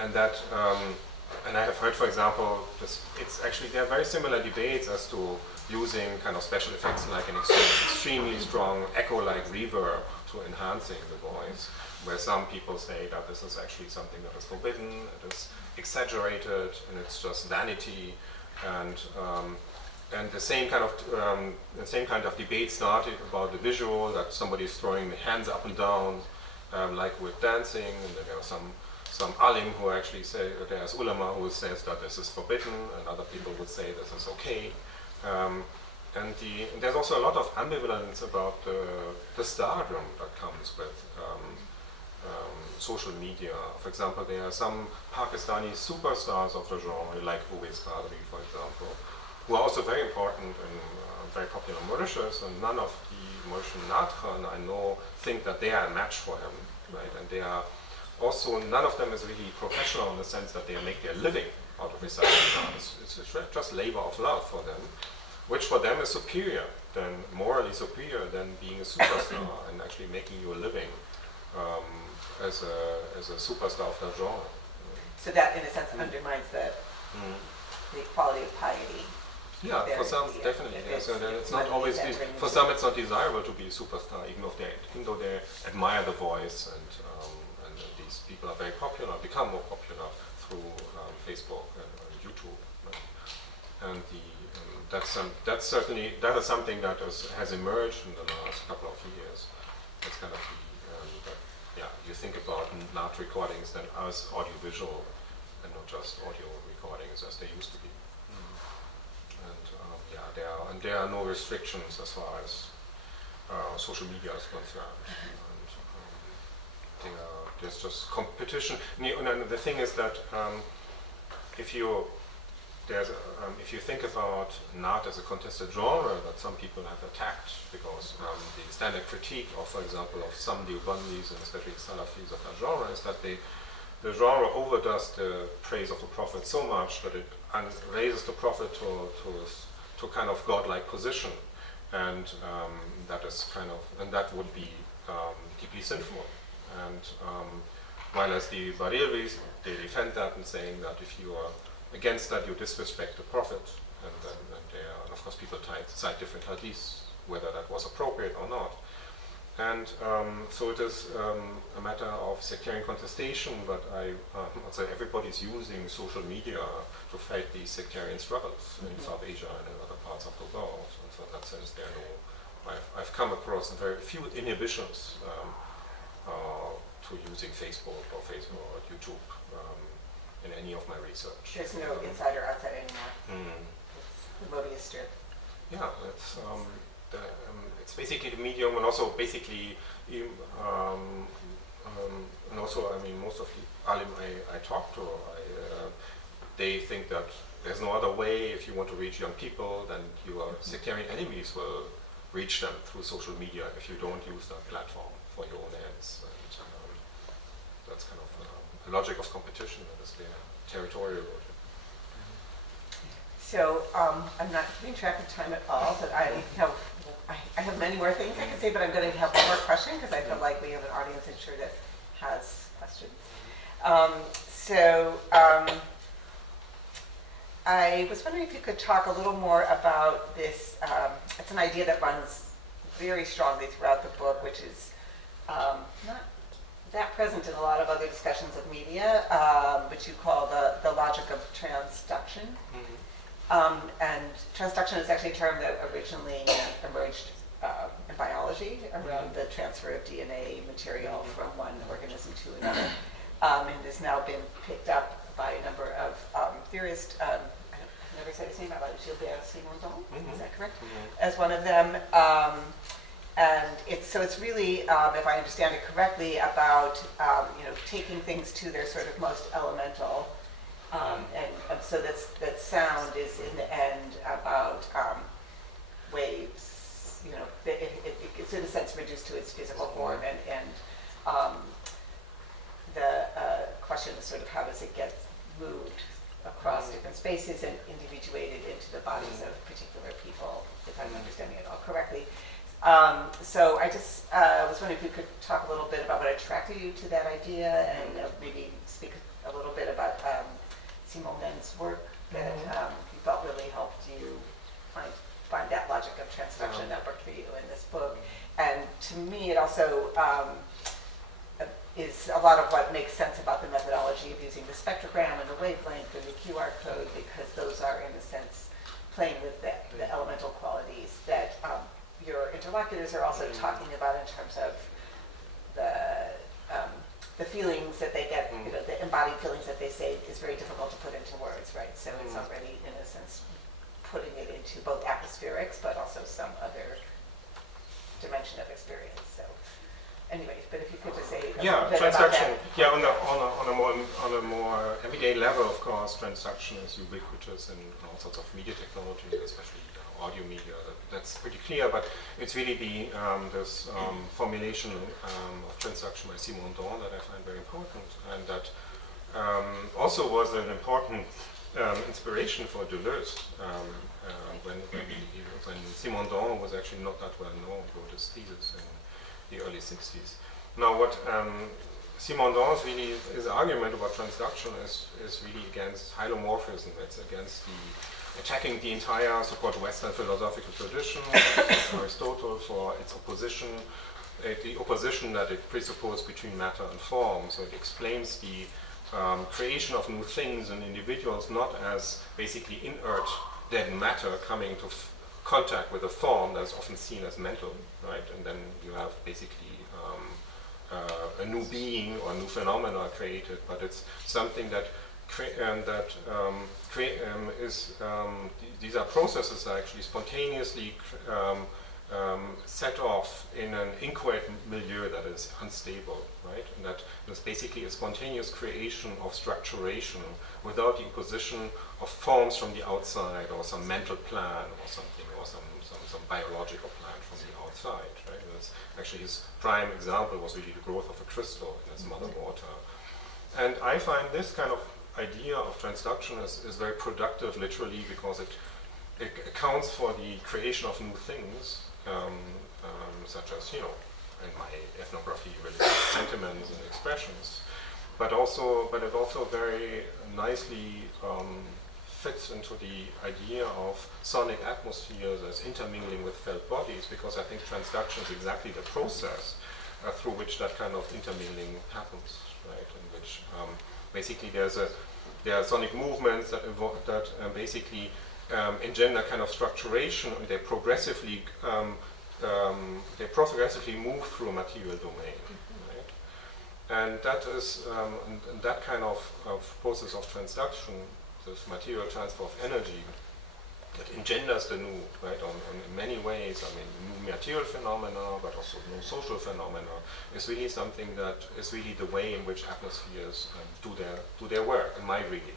And I have heard, for example, there are very similar debates as to using kind of special effects like an extremely strong echo-like reverb to enhancing the voice, where some people say that this is actually something that is forbidden, it is exaggerated, and it's just vanity, and the same kind of debate started about the visual, that somebody is throwing the hands up and down, like with dancing, and then there are some alim who actually say, there's ulama who says that this is forbidden, and other people would say this is okay. And there's also a lot of ambivalence about the stardom that comes with social media. For example, there are some Pakistani superstars of the genre, like Uwais Qadri, for example, who are also very important and very popular in Mauritius, and none of the Mauritian Natran I know think that they are a match for him, right? And they are also, none of them is really professional in the sense that they make their living out of reciting dance. It's just labor of love for them, which for them is superior, morally superior than being a superstar and actually making you a living as a superstar of that genre. So that, in a sense, undermines the quality of piety. Yeah, for some, definitely. Yeah. So then it's not always, for some it's not desirable to be a superstar, even though they admire the voice, and these people are very popular, become more popular through Facebook and YouTube. Right? And that is something that has emerged in the last couple of years. That's kind of you think about NAT recordings then as audiovisual and not just audio recordings as they used to be. There are no restrictions as far as social media is concerned. And, there's just competition. And the thing is that if you think about NAT as a contested genre that some people have attacked, because the standard critique of, for example, of some Deobandis and especially Salafis of that genre is that the genre overdoes the praise of the Prophet so much that it raises the Prophet to kind of godlike position, and that would be deeply sinful. And while as the Barelvis, they defend that and saying that if you are against that, you disrespect the Prophet, and of course people cite different hadiths, whether that was appropriate or not. And so it is a matter of sectarian contestation, but I'd say everybody's using social media to fight these sectarian struggles in South Asia and in other parts of the world. And so in that sense, I've come across very few inhibitions to using Facebook or YouTube in any of my research. There's no inside or outside anymore. It's the Mobius strip. Yeah, it's basically the medium, and also basically, and also, I mean, most of the alim I talk to, they think that there's no other way. If you want to reach young people, then your sectarian enemies will reach them through social media if you don't use that platform for your own ends. And that's kind of a logic of competition that is there, territorial logic. So I'm not keeping track of time at all, but I have I have many more things I can say, but I'm going to have one more question because I feel like we have an audience, I'm sure, that has questions. I was wondering if you could talk a little more about this. It's an idea that runs very strongly throughout the book, which is not that present in a lot of other discussions of media, which you call the logic of transduction. And transduction is actually a term that originally emerged in biology around the transfer of DNA material from one organism to another, and has now been picked up by a number of theorists. I've never said his name out loud. Gilbert Simondon, is that correct? As one of them. And it's really, if I understand it correctly, about taking things to their sort of most elemental, and so that sound is in the end about waves. It's in a sense reduced to its physical form, and the question is sort of how does it get moved across different spaces and individuated into the bodies of particular people, if I'm understanding it all correctly. So I just was wondering if you could talk a little bit about what attracted you to that idea, and maybe speak a little bit about Simondon's work that you felt really helped you find that logic of transduction that worked for you in this book. And to me, it also is a lot of what makes sense about the methodology of using the spectrogram and the wavelength and the QR code, because those are, in a sense, playing with the elemental qualities that your interlocutors are also talking about in terms of the feelings that they get, the embodied feelings that they say is very difficult to put into words, right? So it's already, in a sense, putting it into both atmospherics, but also some other dimension of experience. So, anyways, but if you could just say a bit transduction. about that. Yeah, on a more everyday level, of course, transduction is ubiquitous in all sorts of media technology, especially audio media. That's pretty clear, but it's really this formulation of transduction by Simondon that I find very important, and that also was an important inspiration for Deleuze when Simondon was actually not that well known, wrote his thesis in the early 60s. Now, what Simondon's really, his argument about transduction is really against hylomorphism. It's against attacking the entire so-called Western philosophical tradition, Aristotle, for its opposition, the opposition that it presupposes between matter and form. So it explains the creation of new things and individuals not as basically inert dead matter coming into contact with a form that's often seen as mental, right? And then you have basically a new being or new phenomena created, but it's something that these are processes that actually spontaneously set off in an inchoate milieu that is unstable, right? And that is basically a spontaneous creation of structuration without the imposition of forms from the outside or some mental plan or something, or some biological plan from the outside, right? Actually, his prime example was really the growth of a crystal in its mother water. And I find this kind of idea of transduction is very productive, literally, because it accounts for the creation of new things, such as, in my ethnography, really sentiments and expressions, but it also very nicely fits into the idea of sonic atmospheres as intermingling with felt bodies, because I think transduction is exactly the process through which that kind of intermingling happens, right? In which basically there are sonic movements that basically engender kind of structuration, and they progressively move through a material domain, right? And that is that kind of process of transduction, this material transfer of energy, that engenders the new, right? In many ways, I mean, new material phenomena, but also new social phenomena, is really something that is really the way in which atmospheres do their work, in my reading.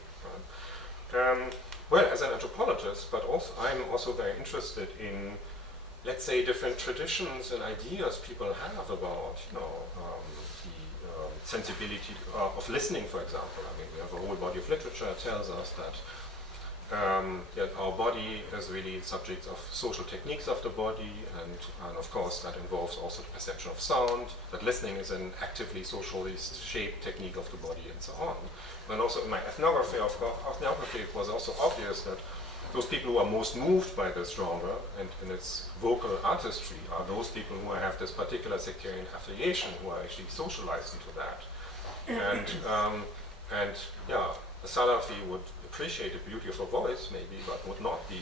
Right? Well, as an anthropologist, but also I'm also very interested in, let's say, different traditions and ideas people have about, the sensibility of listening, for example. I mean, we have a whole body of literature that tells us that that our body is really subject of social techniques of the body, and of course that involves also the perception of sound, that listening is an actively socially shaped technique of the body, and so on. And also in my ethnography, it was also obvious that those people who are most moved by this genre and in its vocal artistry are those people who have this particular sectarian affiliation, who are actually socialized into that. And yeah, a Salafi would appreciate the beauty of a voice, maybe, but would not be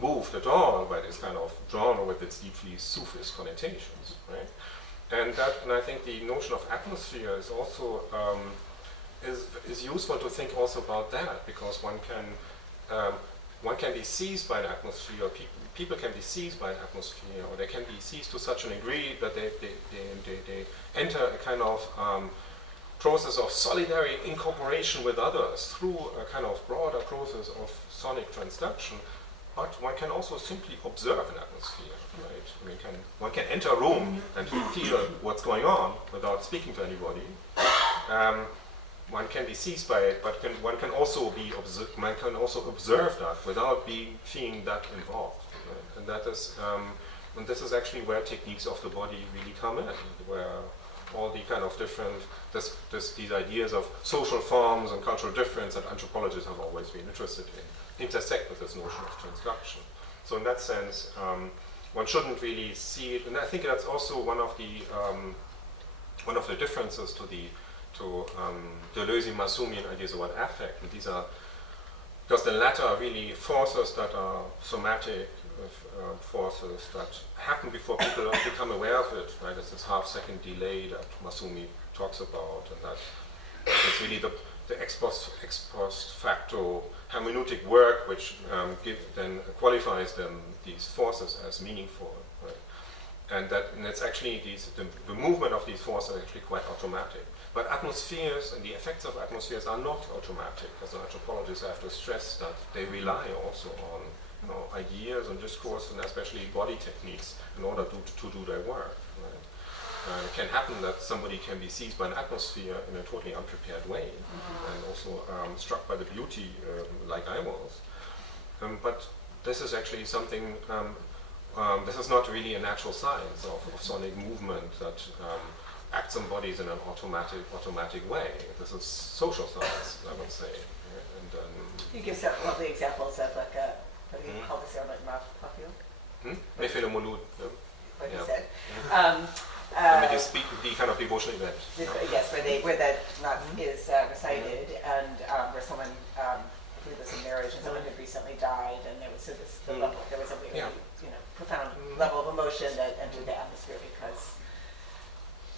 moved at all by this kind of genre with its deeply Sufist connotations, right? And I think the notion of atmosphere is also is useful to think also about that, because one can be seized by an atmosphere, or people can be seized by an atmosphere, or they can be seized to such a degree that they enter a kind of process of solidary incorporation with others through a kind of broader process of sonic transduction. But one can also simply observe an atmosphere, right? I mean, one can enter a room and feel what's going on without speaking to anybody. One can be seized by it, but one can also observe that without being that involved. Right? And that is, and this is actually where techniques of the body really come in, where all the kind of different, these ideas of social forms and cultural difference that anthropologists have always been interested in intersect with this notion of transduction. So in that sense, one shouldn't really see it, and I think that's also one of the differences to Deleuze-Massumian ideas about affect. And these are, because the latter are really forces that are somatic, forces that happen before people become aware of it, right? It's this half-second delay that Massumi talks about, and that it's really the ex post facto hermeneutic work which then qualifies these forces as meaningful, right? And it's actually the movement of these forces is actually quite automatic. But atmospheres and the effects of atmospheres are not automatic. As an anthropologist, I have to stress that they rely also on ideas and discourse, and especially body techniques, in order to do their work. Right? It can happen that somebody can be seized by an atmosphere in a totally unprepared way, and also struck by the beauty, like I was. But this is actually something. This is not really a natural science of sonic movement that acts on bodies in an automatic way. This is social science, I would say. And you give some lovely examples of like a, what do you call this, like mouth neo-phenomenological. What you said. The kind of devotional event. Yes, where that knot is recited, and where someone who was in marriage and someone had recently died, and there was there was a really profound level of emotion that entered the atmosphere because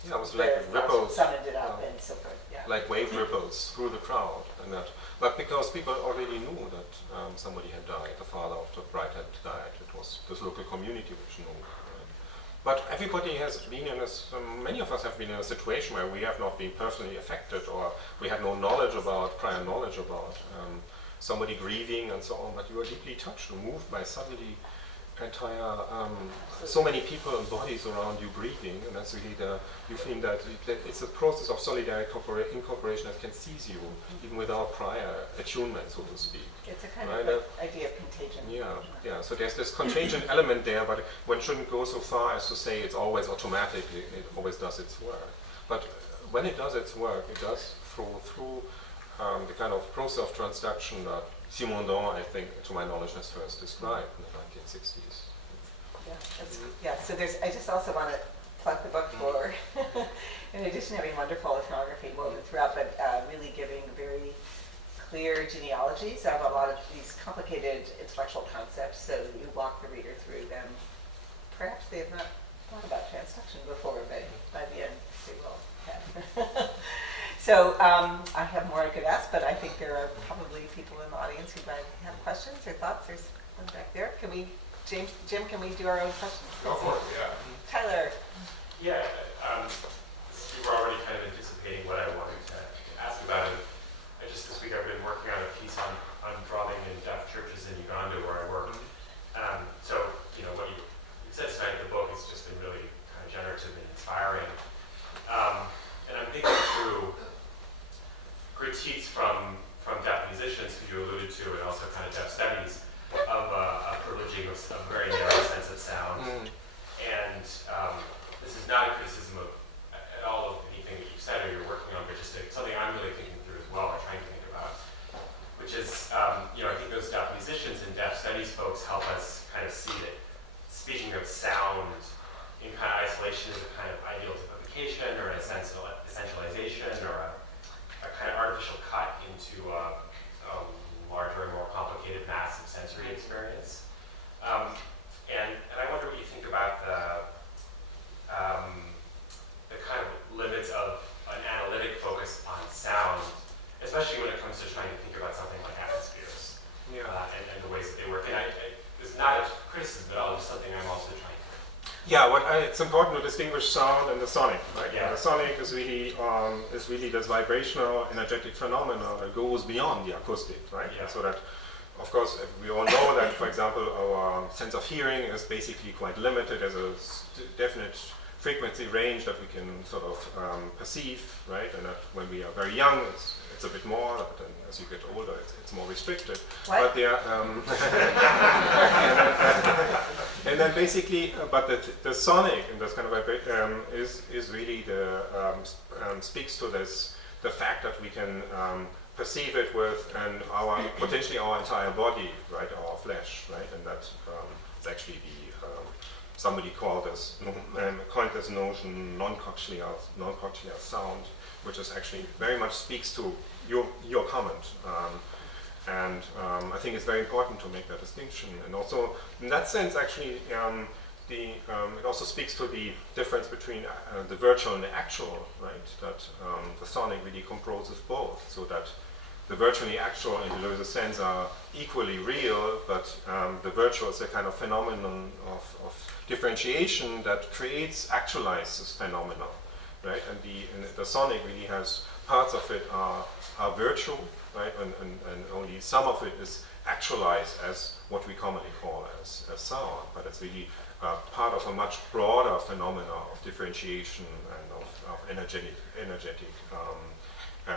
it was like ripples, summoned it up and so forth. Yeah. Like wave ripples through the crowd, and that. But because people already knew that somebody had died, the father of the bride had died. It was this local community which knew. But everybody has been in this. Many of us have been in a situation where we have not been personally affected, or we had no prior knowledge about somebody grieving and so on. But you are deeply touched and moved by suddenly so many people and bodies around you grieving, and that's really you feel that it's a process of solidary incorporation that can seize you even without prior attunement, so to speak. It's a kind of idea of contagion. Yeah. So there's this contagion element there, but one shouldn't go so far as to say it's always automatic. It always does its work. But when it does its work, it does through the kind of process of transduction that Simondon, I think, to my knowledge, has first described in the 1960s. Yeah, so I just also want to plug the book for, in addition to having wonderful ethnography woven throughout, but really giving very clear genealogies of a lot of these complicated intellectual concepts, so you walk the reader through them. Perhaps they have not thought about transduction before, but by the end they will have. So I have more I could ask, but I think there are probably people in the audience who might have questions or thoughts. There's one back there. Jim, can we do our own questions? Go for it, yeah. Tyler. Yeah, you were already kind of anticipating what I wanted to ask about it. This week I've been working on a piece on drumming in deaf churches in Uganda where I work. So, what you said tonight in the book has just been really kind of generative and inspiring. And I'm thinking through critiques from deaf musicians who you alluded to, and also kind of folks help us kind of see that speaking of sound in kind of isolation is a kind of ideal typification or an essentialization or a kind of artificial cut into a larger and more complicated massive sensory experience. And I wonder what you think about the kind of limits of an analytic focus on sound, especially when it comes to trying to think about something like atmospheres and the ways that they work. And it's not a criticism at all, just something I'm also trying to. Yeah, it's important to distinguish sound and the sonic, right? Yeah. The sonic is really this vibrational, energetic phenomena that goes beyond the acoustic, right? Yeah. So that, of course, we all know that, for example, our sense of hearing is basically quite limited. There's a definite frequency range that we can sort of perceive, right? And that when we are very young, it's a bit more, but then as you get older, it's more restricted. What? But there, and then basically, but the sonic in this kind of is really speaks to this, the fact that we can perceive it with potentially our entire body, right, our flesh, right, and that it's actually somebody coined this notion non-cochlear sound, which is actually very much speaks to your comment. And I think it's very important to make that distinction. And also, in that sense, actually, it also speaks to the difference between the virtual and the actual, right? That the sonic really composes both, so that the virtually actual in the Deleuze sense are equally real, but the virtual is a kind of phenomenon of differentiation that actualizes phenomena, right? And the sonic really has parts of it are virtual, right? And only some of it is actualized as what we commonly call as sound, but it's really part of a much broader phenomena of differentiation and of energetic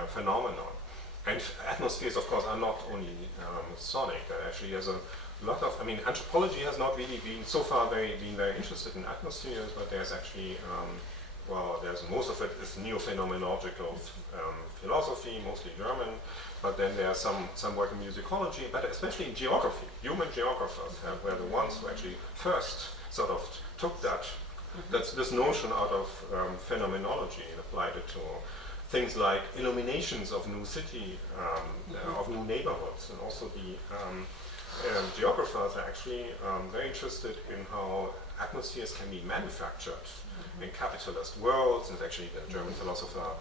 phenomenon. And atmospheres, of course, are not only sonic. Actually, there's a lot of. I mean, anthropology has not really been so far been very interested in atmospheres, but there's actually, there's most of it is neo-phenomenological philosophy, mostly German. But then there's some work in musicology, but especially in geography. Human geographers were the ones who actually first sort of took this notion out of phenomenology and applied it to things like illuminations of new city, of new neighborhoods, and also the geographers are actually very interested in how atmospheres can be manufactured in capitalist worlds. And actually, the German philosopher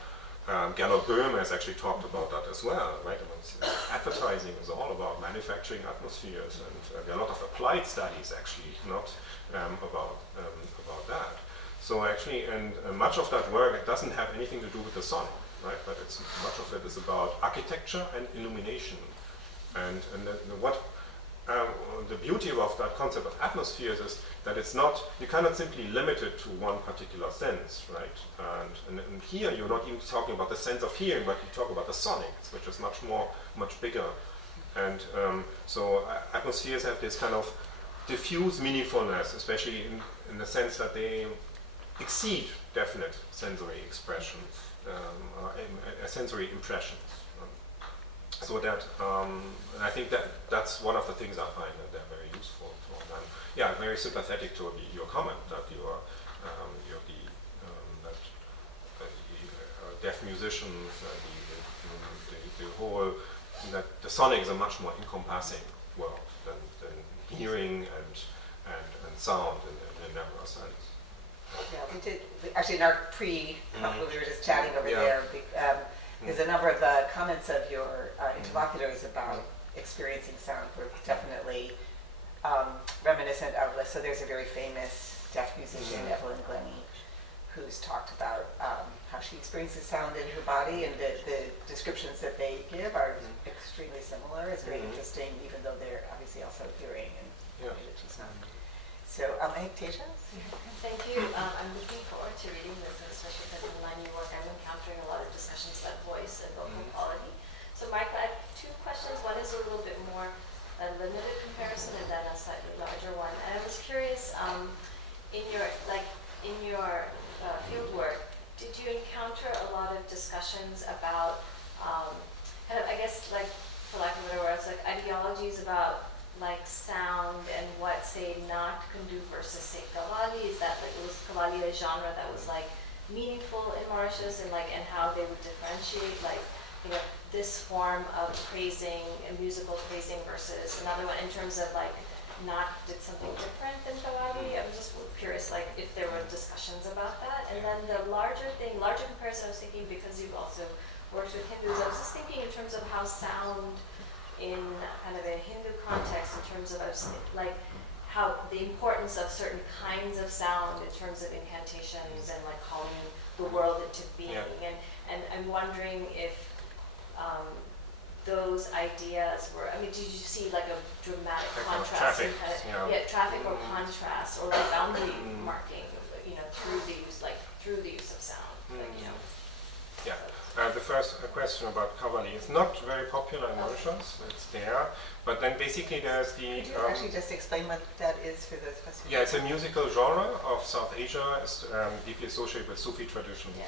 Gernot Böhme has actually talked about that as well, right? Advertising is all about manufacturing atmospheres, and there are a lot of applied studies actually not about that. So actually, and much of that work, it doesn't have anything to do with the sonic, right? But much of it is about architecture and illumination. And the beauty of that concept of atmospheres is that it's not, you cannot simply limit it to one particular sense, right? And here you're not even talking about the sense of hearing, but you talk about the sonics, which is much bigger. And so atmospheres have this kind of diffuse meaningfulness, especially in the sense that they exceed definite sensory expressions, sensory impressions. So that, and I think that's one of the things I find that they're very useful for. And yeah, I'm very sympathetic to your comment that deaf musicians, the whole, that the sonic is a much more encompassing world than hearing and sound in that sense. Yeah, we did, actually in our when we were just chatting over there, there's a number of the comments of your interlocutors about experiencing sound were definitely reminiscent of this. So there's a very famous deaf musician, Evelyn Glennie, who's talked about how she experiences sound in her body, and the descriptions that they give are extremely similar. It's very interesting, even though they're obviously also hearing and sound. So, Tasia? Thank you. I'm looking forward to reading this, especially because in my new work I'm encountering a lot of discussions about voice and vocal quality. So, Michael, I have two questions. One is a little bit more a limited comparison, and then a slightly larger one. And I was curious, in your field work, did you encounter a lot of discussions about kind of, I guess, like, for lack of better words, like ideologies about like sound and what, say, Naat can do versus, say, Qawwali? Is that like, was Qawwali a genre that was like meaningful in Mauritius, and like, and how they would differentiate, like, you know, this form of praising and musical praising versus another one in terms of like Naat did something different than Qawwali? I'm just curious, like, if there were discussions about that. And then the larger comparison, I was thinking, because you've also worked with Hindus, I was just thinking in terms of how sound in kind of a Hindu context, in terms of, I was like, how the importance of certain kinds of sound in terms of incantations and like calling the world into being. Yeah. And I'm wondering if those ideas were, I mean, did you see like a dramatic Like kind of contrast traffic, in kind of, yeah. traffic or contrast or like boundary marking, you know, through the use of sound, like, you know. Yeah. The first question about Qawwali is not very popular in Mauritius. It's there, but then basically there's the. Could you actually just explain what that is for those questions? Yeah, it's a musical genre of South Asia. It's deeply associated with Sufi traditions. Yeah.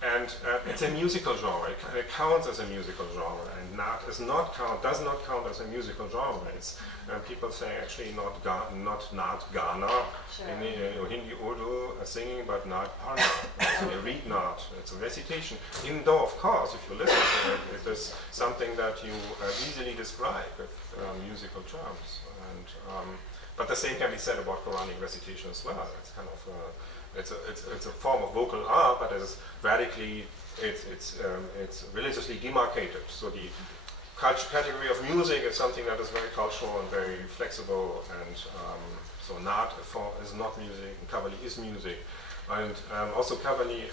And it's a musical genre. It counts as a musical genre, and does not count as a musical genre. It's people say actually not Naat Ghana Sure. in Hindi Urdu singing, but Naat Parna. So you read Naat. It's a recitation. Even though, of course, if you listen to it, it is something that you easily describe with musical terms. And but the same can be said about Quranic recitation as well. It's kind of it's a form of vocal art, but it's radically, it's religiously demarcated. So the category of music is something that is very cultural and very flexible, and so Naat is not music, and Qawwali is music. And also Qawwali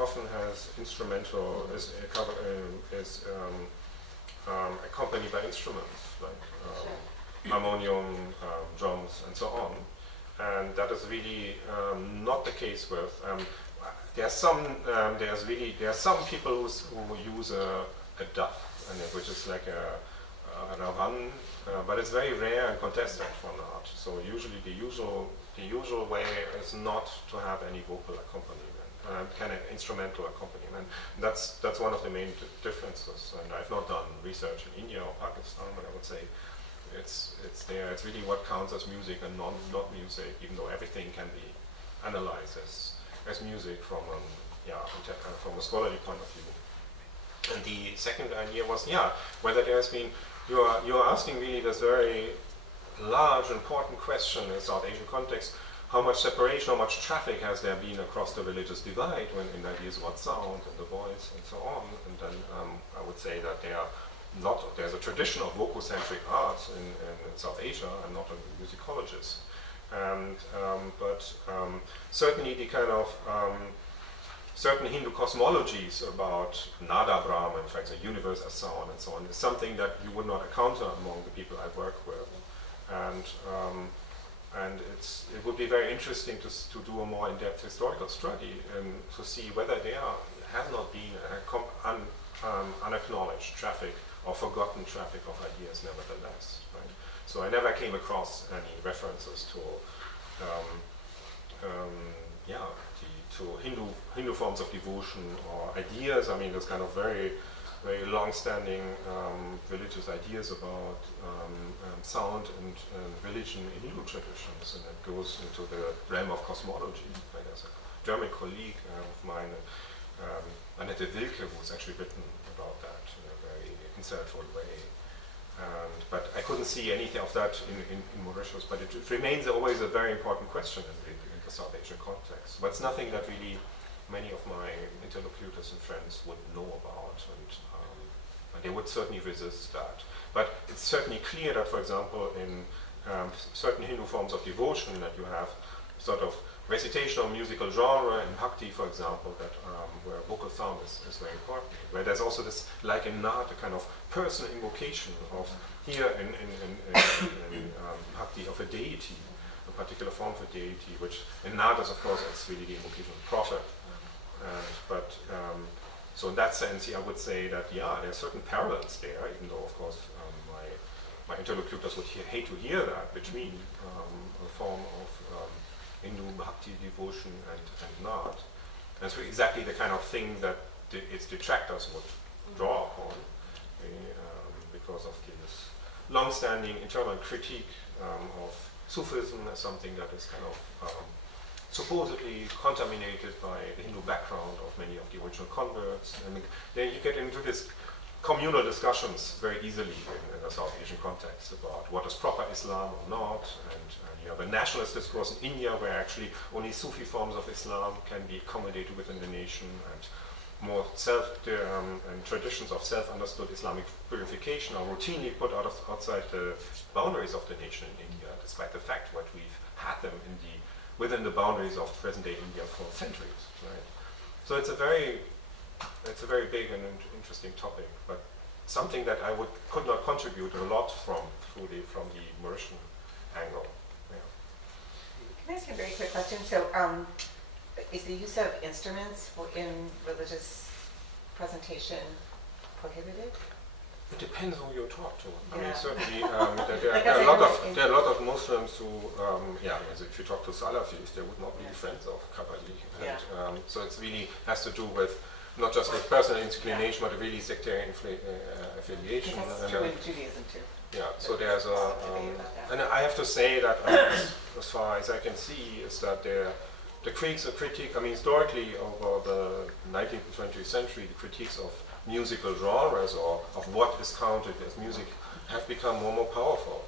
often has instrumental, is accompanied by instruments, like harmonium, drums, and so on. And that is really not the case with. There are some people who use a duff, which is like a ravan, but it's very rare and contested for Naat. So usually the usual way is not to have any vocal accompaniment, kind of instrumental accompaniment. That's one of the main differences. And I've not done research in India or Pakistan, but I would say it's there. It's really what counts as music and not music, even though everything can be analyzed as music from a scholarly point of view. And the second idea was, whether there's been, you're asking really this very large, important question in South Asian context: how much separation, how much traffic has there been across the religious divide when in ideas about sound and the voice and so on? And then I would say that there's a tradition of vococentric art in South Asia. I'm not a musicologist. But certainly the kind of certain Hindu cosmologies about Nada Brahma, in fact, the universe as sound and so on, is something that you would not encounter among the people I work with. And it would be very interesting to do a more in-depth historical study and to see whether there has not been unacknowledged traffic or forgotten traffic of ideas nevertheless. Right? So I never came across any references to Hindu forms of devotion or ideas. I mean, there's kind of very, very long-standing religious ideas about sound and religion in Hindu traditions, and it goes into the realm of cosmology. Like there's a German colleague of mine, Annette Wilke, who's actually written about that in a very insightful way. But I couldn't see anything of that in Mauritius, but it remains always a very important question in the South Asian context. But it's nothing that really many of my interlocutors and friends would know about, and they would certainly resist that. But it's certainly clear that, for example, in certain Hindu forms of devotion, that you have sort of recitation or musical genre in Bhakti, for example, that where vocal sound is very important. Where there's also this, like in Naat, a kind of personal invocation of here in Bhakti of a deity, a particular form of a deity, which in Naat is, of course, it's really the invocation of the prophet. So in that sense, I would say that there are certain parallels there, even though, of course, my interlocutors would hate to hear that between a form of Hindu Bhakti devotion and Naat. And it's exactly the kind of thing that its detractors would draw upon because of this long-standing internal critique of Sufism as something that is kind of supposedly contaminated by the Hindu background of many of the original converts. And then you get into this communal discussions very easily in a South Asian context about what is proper Islam or not, and you have a nationalist discourse in India where actually only Sufi forms of Islam can be accommodated within the nation, and more and traditions of self-understood Islamic purification are routinely put outside the boundaries of the nation in India, despite the fact that we've had them within the boundaries of present-day India for centuries. Right? So it's a very big and interesting topic, but something that I could not contribute a lot from the Mauritian angle. Yeah. Can I ask you a very quick question? So, is the use of instruments in religious presentation prohibited? It depends who you talk to. I mean, Yeah. certainly Like there I are said, a lot of Muslims who, if you talk to Salafis, they would not be friends of Kabbalah. Yeah. And, so it really has to do with not just with personal inclination, but really sectarian affiliation. Because that's And, true in Judaism too. yeah, so there's a, Debate about that. and I have to say that as far as I can see, is that the critique, I mean, historically over the 19th and 20th century, the critiques of musical genres or of what is counted as music have become more and more powerful.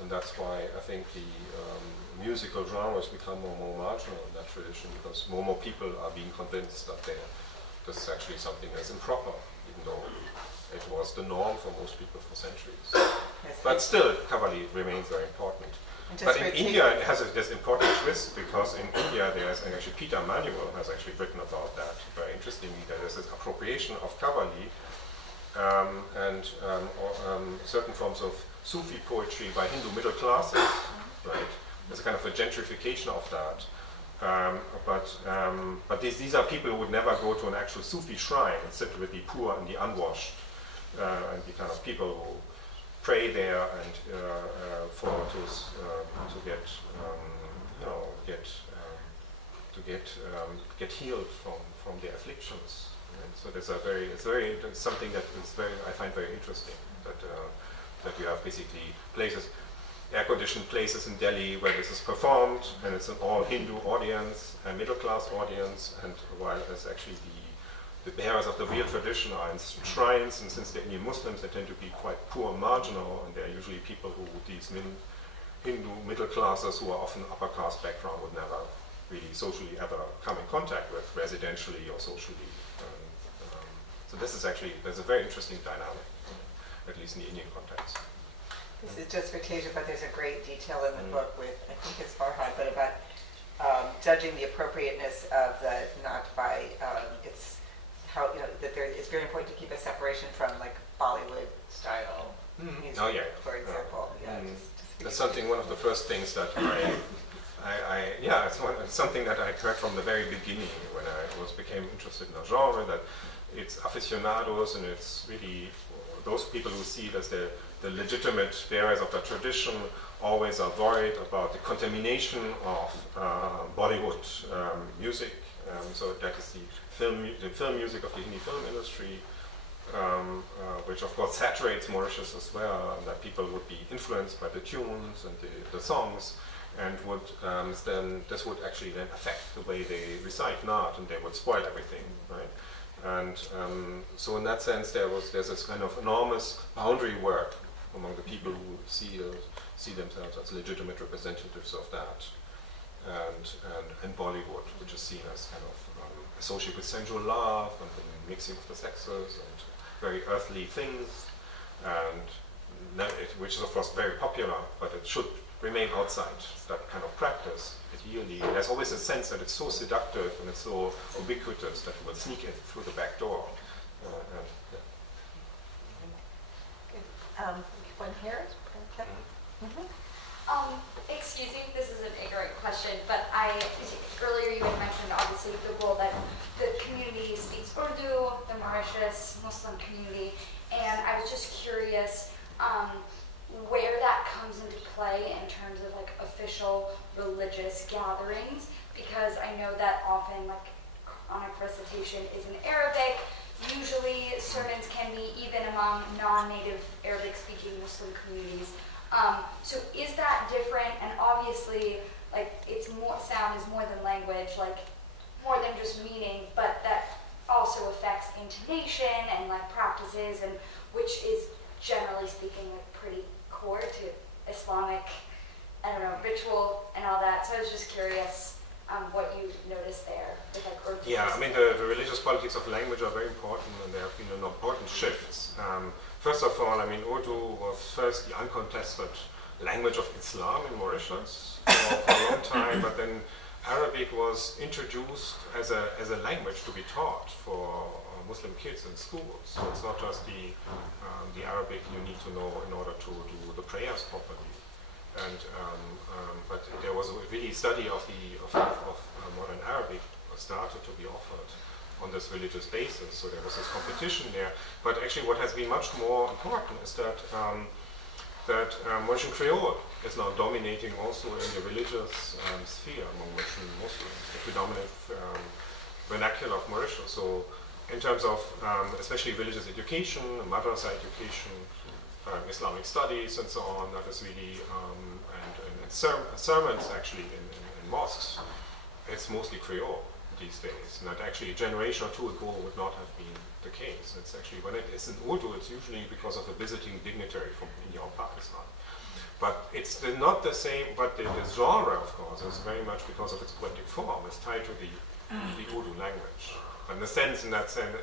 And that's why I think the musical genres become more and more marginal in that tradition, because more and more people are being convinced that this is actually something that's improper, even though it was the norm for most people for centuries. Yes. But still, Kabbalah remains very important. And just But for in a India, it has this important twist, because in India, there's actually Peter Manuel has actually written about that. Very interestingly, there's this appropriation of Kabbalah and certain forms of Sufi poetry by Hindu middle classes, right? There's a kind of a gentrification of that. But these are people who would never go to an actual Sufi shrine and sit with the poor and the unwashed, and the kind of people who pray there and get healed from their afflictions. And so it's something that is I find very interesting, that you have basically places, air-conditioned places in Delhi where this is performed, and it's an all Hindu audience, a middle-class audience, and while it's actually the bearers of the real tradition are in shrines, and since they're Indian Muslims, they tend to be quite poor and marginal, and they're usually people who, these Hindu middle classes who are often upper caste background, would never really socially ever come in contact with, residentially or socially. So there's a very interesting dynamic, at least in the Indian context. This is just for Tasia, but there's a great detail in the book with, I think it's Farhad, but about judging the appropriateness of the not by, it's how, that it's very important to keep a separation from like Bollywood style music, for example. That's one of the first things that it's something that I heard from the very beginning when I became interested in the genre, that it's aficionados and it's really those people who see it as the legitimate bearers of the tradition always are worried about the contamination of Bollywood music. So that is the film music of the Hindi film industry, which of course saturates Mauritius as well, and that people would be influenced by the tunes and the songs, and this would actually then affect the way they recite Naat, and they would spoil everything, right? And so in that sense, there's this kind of enormous boundary work among the people who see themselves as legitimate representatives of that, and Bollywood, which is seen as kind of associated with sensual love and the mixing of the sexes and very earthly things, and which is of course very popular, but it should remain outside that kind of practice. There's always a sense that it's so seductive and it's so ubiquitous that it will sneak in through the back door. One here. Excuse me, this is an ignorant question, but earlier you had mentioned obviously the role that the community speaks Urdu, the Mauritius Muslim community, and I was just curious where that comes into play in terms of like official religious gatherings, because I know that often like Quranic recitation is in Arabic, usually sermons can be even among non-native Arabic-speaking Muslim communities. So is that different? And obviously, like, it's more, sound is more than language, like more than just meaning, but that also affects intonation and like practices, and which is generally speaking like pretty core to Islamic, I don't know, ritual and all that. So I was just curious what you noticed there with like Urdu. Yeah, I mean the religious politics of language are very important, and there have been an important shifts. First of all, I mean Urdu was first the uncontested language of Islam in Mauritius for a long time, but then Arabic was introduced as a language to be taught for Muslim kids in schools. So it's not just the Arabic you need to know in order to do the prayers properly. And but there was a really study of modern Arabic started to be offered on this religious basis. So there was this competition there. But actually, what has been much more important is that Mauritian Creole is now dominating also in the religious sphere among Mauritian Muslims, the predominant vernacular of Mauritius. So in terms of especially religious education, madrasa education, Islamic studies and so on, that is really, and sermons actually in mosques, it's mostly Creole these days. And that actually a generation or two ago would not have been the case. It's actually, when it is in Urdu, it's usually because of a visiting dignitary from India or Pakistan. But it's not the same, but the genre, of course, is very much because of its poetic form. It's tied to the Urdu language. And the sense in that sense,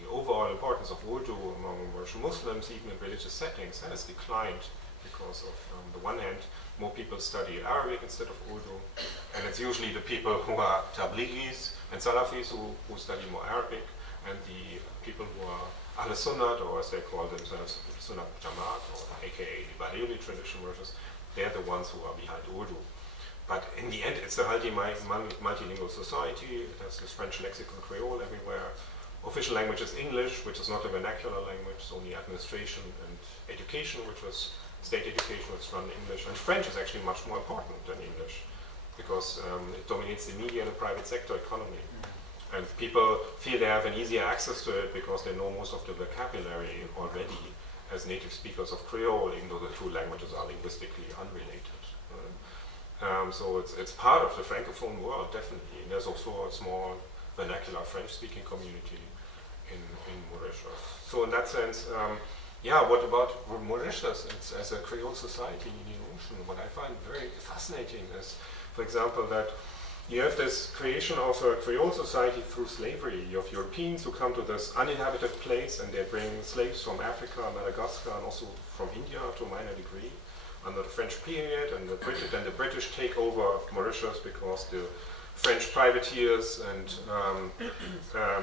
the overall importance of Urdu among Mauritian Muslims, even in religious settings, has declined because of, on the one hand, more people study Arabic instead of Urdu, and it's usually the people who are Tablighis and Salafis who study more Arabic, and the people who are Ahl Sunnat, or as they call themselves, Sunnat Jamaat, or aka the Bareilly tradition versions, they're the ones who are behind Urdu. But in the end, it's a multilingual society. It has this French lexicon Creole everywhere. Official language is English, which is not a vernacular language. It's only administration and education, which was state education, was run in English. And French is actually much more important than English because it dominates the media and the private sector economy. And people feel they have an easier access to it because they know most of the vocabulary already as native speakers of Creole, even though the two languages are linguistically unrelated. So it's part of the Francophone world, definitely. And there's also a small vernacular French-speaking community in Mauritius. So in that sense, what about Mauritius as a Creole society in the ocean? What I find very fascinating is, for example, that you have this creation of a Creole society through slavery. You have Europeans who come to this uninhabited place and they bring slaves from Africa, Madagascar, and also from India to a minor degree under the French period, and the British take over Mauritius because the French privateers and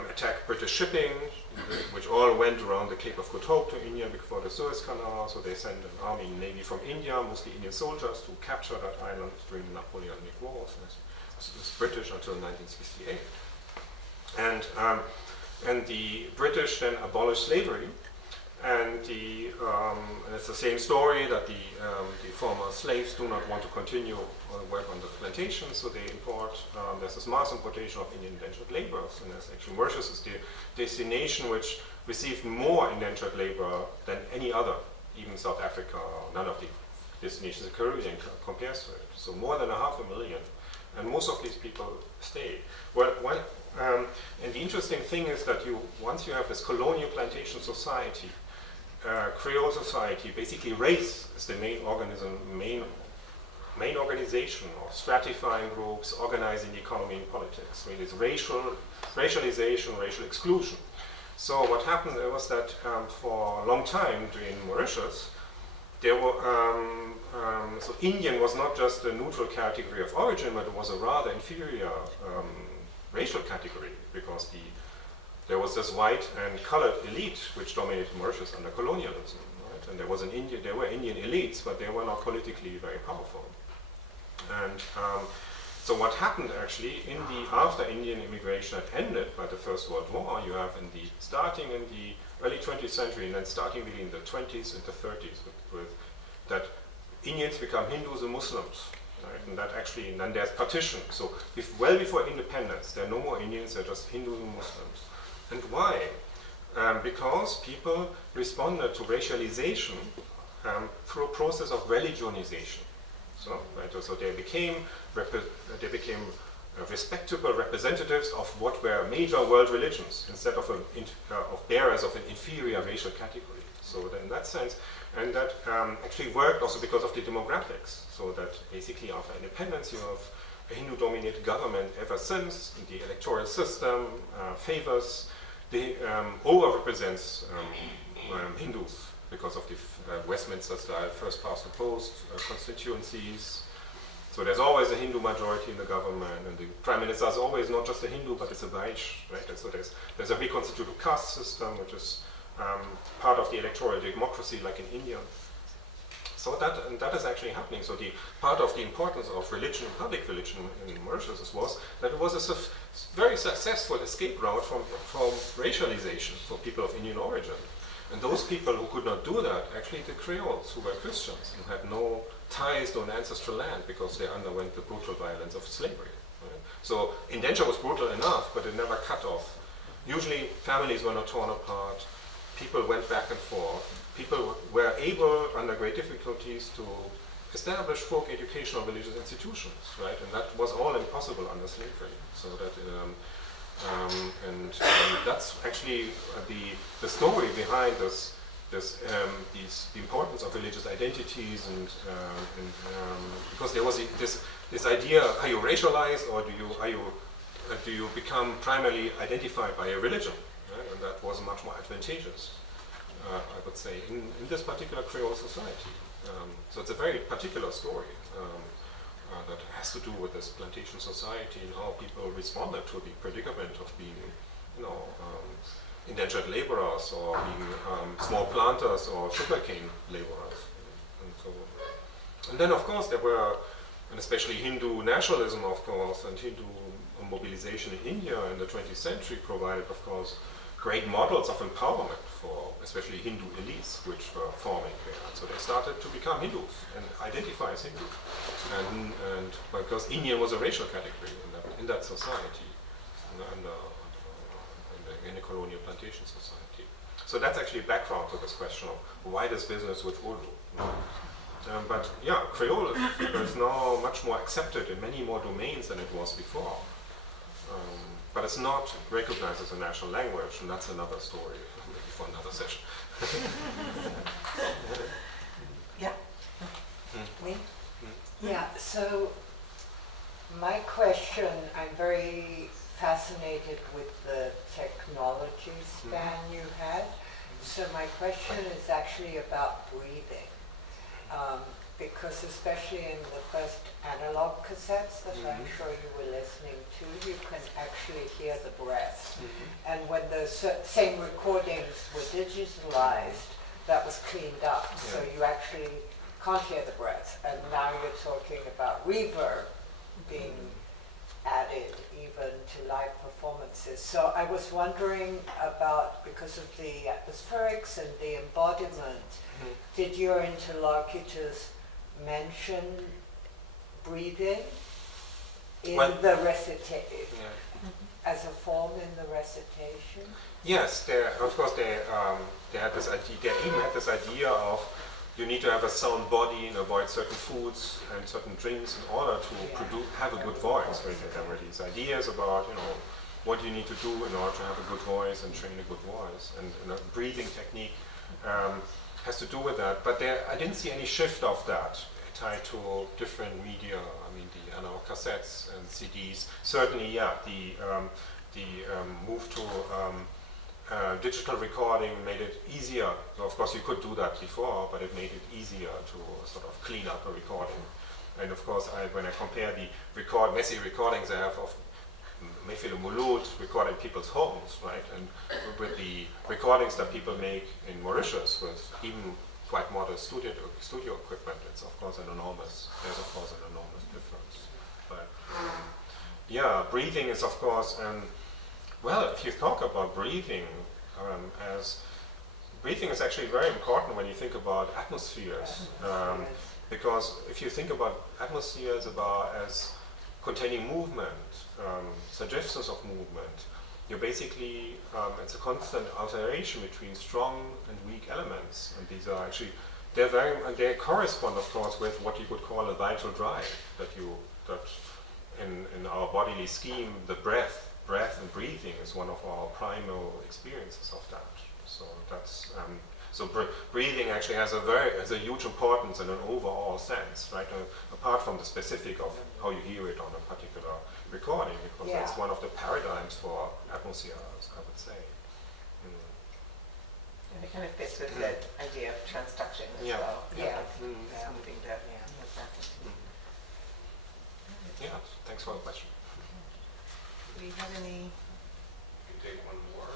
attack British shipping, which all went around the Cape of Good Hope to India before the Suez Canal. So they sent an army and navy from India, mostly Indian soldiers, to capture that island during the Napoleonic Wars. It was British until 1968. And the British then abolished slavery. And it's the same story that the former slaves do not want to continue work on the plantations, so they import. There's this mass importation of Indian indentured laborers, and there's actually Mauritius is the destination which received more indentured labor than any other, even South Africa. None of the destinations in the Caribbean compares to it. So more than 500,000, and most of these people stayed. And the interesting thing is that once you have this colonial plantation society. Creole society, basically race is the main organization of stratifying groups, organizing the economy and politics. I mean, it's racialization, racial exclusion. So what happened was that for a long time in Mauritius, there were, so Indian was not just a neutral category of origin, but it was a rather inferior racial category because there was this white and colored elite which dominated Mauritius under colonialism, right? And there were Indian elites, but they were not politically very powerful. And so what happened actually after Indian immigration had ended by the First World War, you have starting in the early 20th century and then starting really in the 20s and the 30s with that Indians become Hindus and Muslims. Right? And then there's partition. So well before independence, there are no more Indians, they're just Hindus and Muslims. And why? Because people responded to racialization through a process of religionization. So they became respectable representatives of what were major world religions instead of bearers of an inferior racial category. So that in that sense, and that actually worked also because of the demographics. So that basically after independence you have a Hindu-dominated government ever since. The electoral system favors, overrepresents Hindus because of the Westminster-style first past the post constituencies. So there's always a Hindu majority in the government, and the prime minister is always not just a Hindu, but it's a Vaishya, right? And so there's a reconstituted caste system, which is part of the electoral democracy, like in India. So that is actually happening. So the part of the importance of religion, public religion in Mauritius was that it was a very successful escape route from racialization for people of Indian origin. And those people who could not do that, actually the Creoles, who were Christians and had no ties to an ancestral land because they underwent the brutal violence of slavery. Right? So indenture was brutal enough, but it never cut off. Usually families were not torn apart, people went back and forth, people were able, under great difficulties, to establish folk educational religious institutions, right? And that was all impossible under slavery. So that that's actually the story behind the importance of religious identities, and because there was this idea: are you racialized, or do you become primarily identified by a religion? Right? And that was much more advantageous, I would say, in this particular Creole society. So it's a very particular story that has to do with this plantation society and how people responded to the predicament of being, indentured laborers, or being small planters or sugarcane laborers, and so on. And then, of course, there were, and especially Hindu nationalism, of course, and Hindu mobilization in India in the 20th century provided, of course, great models of empowerment for especially Hindu elites which were forming there. So they started to become Hindus and identify as Hindus. And because Indian was a racial category in that society, in a colonial plantation society. So that's actually background to this question of why this business with Urdu. But yeah, Creole is now much more accepted in many more domains than it was before. But it's not recognized as a national language, and that's another story, maybe for another session. Yeah. Me? Yeah, so my question, I'm very fascinated with the technology span you had. So my question is actually about breathing. Because especially in the first analog cassettes that I'm sure you were listening to, you can actually hear the breath. And when the same recordings were digitalized, that was cleaned up. Yeah. So you actually can't hear the breath. And now you're talking about reverb being added even to live performances. So I was wondering about, because of the atmospherics and the embodiment, did your interlocutors mention breathing in the recitation, as a form in the recitation? Yes, of course they had this idea. They even had this idea of you need to have a sound body and avoid certain foods and certain drinks in order to have a good voice. Right? There were these ideas about what you need to do in order to have a good voice and train a good voice, and a breathing technique has to do with that. But I didn't see any shift of that tied to different media. I mean, the analog cassettes and CDs. Certainly, the move to digital recording made it easier. So of course, you could do that before, but it made it easier to sort of clean up a recording. And of course, when I compare the messy recordings I have of Mefilo Mulut recorded in people's homes, right, and with the recordings that people make in Mauritius with even quite modest studio equipment, there's of course an enormous difference. But breathing is of course, well, if you talk about breathing, breathing is actually very important when you think about atmospheres, because if you think about atmospheres as containing movement, suggestions of movement, you basically, it's a constant alternation between strong and weak elements, and these are actually, they correspond, of course, with what you could call a vital drive, that in our bodily scheme, the breath and breathing is one of our primal experiences of that. So that's, breathing actually has a huge importance in an overall sense, right? Apart from the specific of how you hear it on a particular recording, because that's one of the paradigms for atmospheres, I would say. And it kind of fits with the idea of transduction as well. Yeah. Moving that. Yeah, thanks for the question. Do we have any? You can take one more.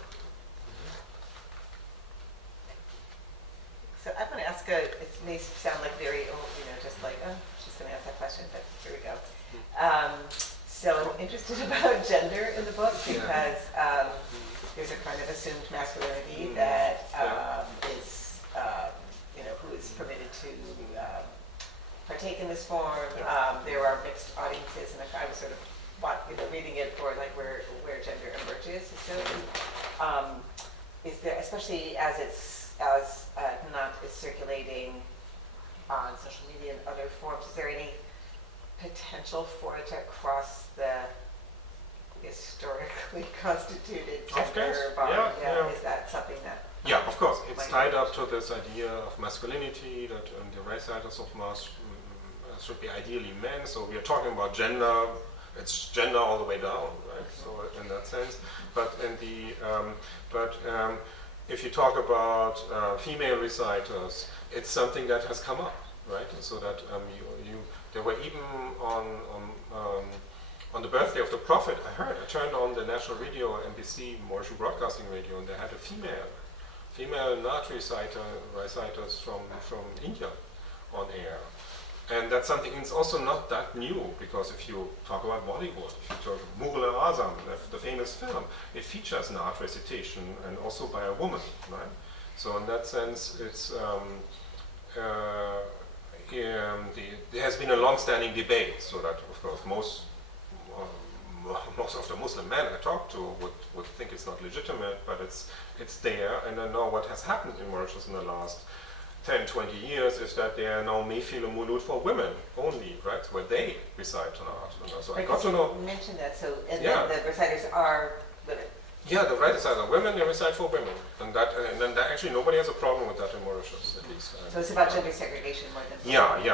So I'm going to ask it may sound like very, just like, oh, she's going to ask that question, but here we go. So I'm interested about gender in the book because there's a kind of assumed masculinity that is, who is permitted to partake in this form. There are mixed audiences, and I was sort of reading it for like where gender emerges. So is there, especially as not is circulating on social media and other forms, is there any potential for it to cross the historically constituted gender bound? Is that something that? Yeah, of course. It's tied up to this idea of masculinity that the reciters of Mass should be ideally men. So we are talking about gender. It's gender all the way down, right? So in that sense, but if you talk about female reciters, it's something that has come up, right? So that there were even on the birthday of the Prophet, I turned on the national radio, NBC, Mauritian Broadcasting Radio, and they had a female Naat reciters from India on air. And that's something, it's also not that new, because if you talk about Bollywood, if you talk Mughal-e-Azam, the famous film, it features Naat recitation, and also by a woman, right? So in that sense, it's there has been a long-standing debate, so that of course most of the Muslim men I talk to would think it's not legitimate, but it's there. And I know what has happened in Mauritius in the last 10, 20 years is that there are now mehfil and mulud for women only, right? Where they recite Naat. So I got to know. You mentioned that, so and then the reciters are women. Yeah, the reciters are women, they recite for women. And then actually nobody has a problem with that in Mauritius, at least. So it's about gender segregation more than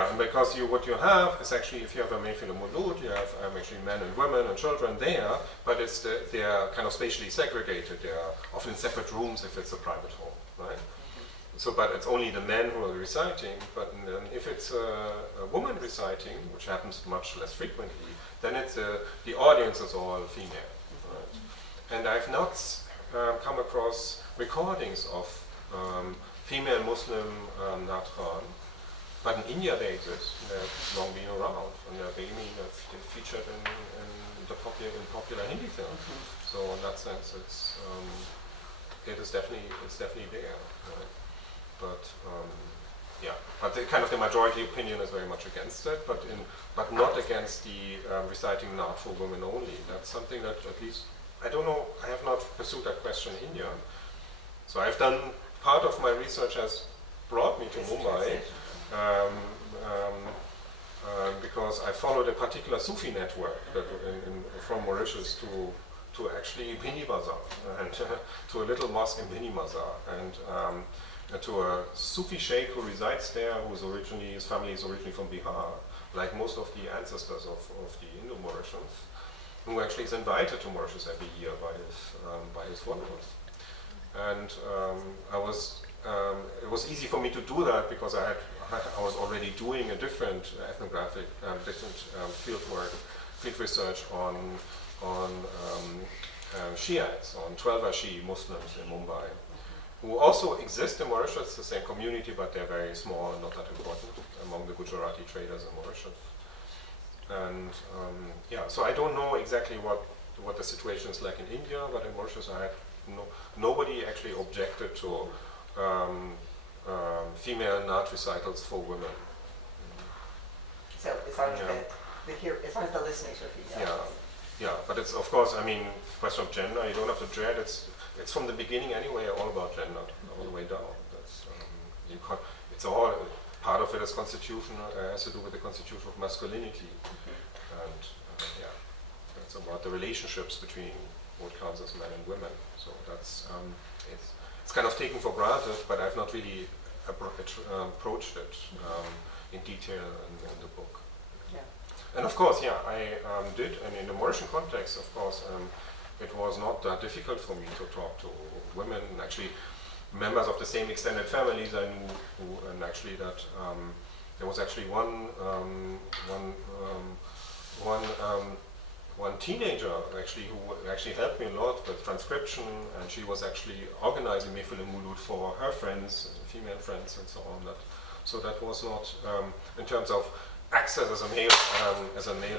and because what you have is actually, if you have a mehfil and mulud, you have actually men and women and children there, but they are kind of spatially segregated. They are often in separate rooms if it's a private home, right? So, but it's only the men who are reciting. But then if it's a woman reciting, which happens much less frequently, then it's the audience is all female. Right? And I've not come across recordings of female Muslim Natran, but in India they exist. They've long been around, and they're featured in popular Hindi films. So in that sense, it's definitely there. Right? But but the majority opinion is very much against it, but not against the reciting Naat for women only. That's something that at least I don't know. I have not pursued that question in India. So I've done part of my research has brought me to Mumbai because I followed a particular Sufi network from Mauritius to actually Bhini Bazaar and to a little mosque in Bhini Bazaar and to a Sufi sheikh who resides there, his family is originally from Bihar, like most of the ancestors of the Indo-Mauritians, who actually is invited to Mauritius every year by his followers. And it was easy for me to do that because I was already doing a different ethnographic, field research on Shiites, on 12 Muslims in Mumbai, who also exist in Mauritius, the same community, but they're very small and not that important among the Gujarati traders in Mauritius. And so I don't know exactly what the situation is like in India, but in Mauritius nobody actually objected to female Naat recitals for women. So as long as as long as the listeners are female. yeah, but it's of course, I mean, question of gender, you don't have to dread. It's from the beginning anyway, all about gender, all the way down. That's it's all part of it is constitution, has to do with the constitution of masculinity, and yeah, it's about the relationships between what counts as men and women. So that's it's kind of taken for granted, but I've not really approached it in detail in the book. Yeah. And of course, yeah, I did, and in the Mauritian context, of course, it was not that difficult for me to talk to women, actually members of the same extended families I knew, and actually that there was actually one teenager actually who actually helped me a lot with transcription, and she was actually organizing Mefele Mulut for her friends, female friends, and so on. So that was not, in terms of access as a male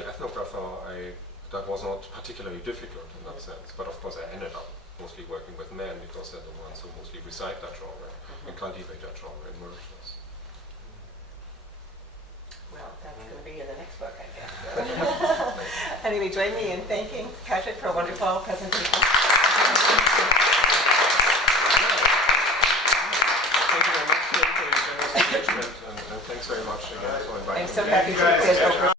ethnographer, that was not particularly difficult in that sense. But of course I ended up mostly working with men because they're the ones who mostly recite that genre and cultivate that genre in Mauritius. Well, that's going to be in the next book, I guess. Anyway, join me in thanking Patrick for a wonderful presentation. Thank you very much for your generous engagement, and thanks very much again for inviting me. I'm so happy to be here.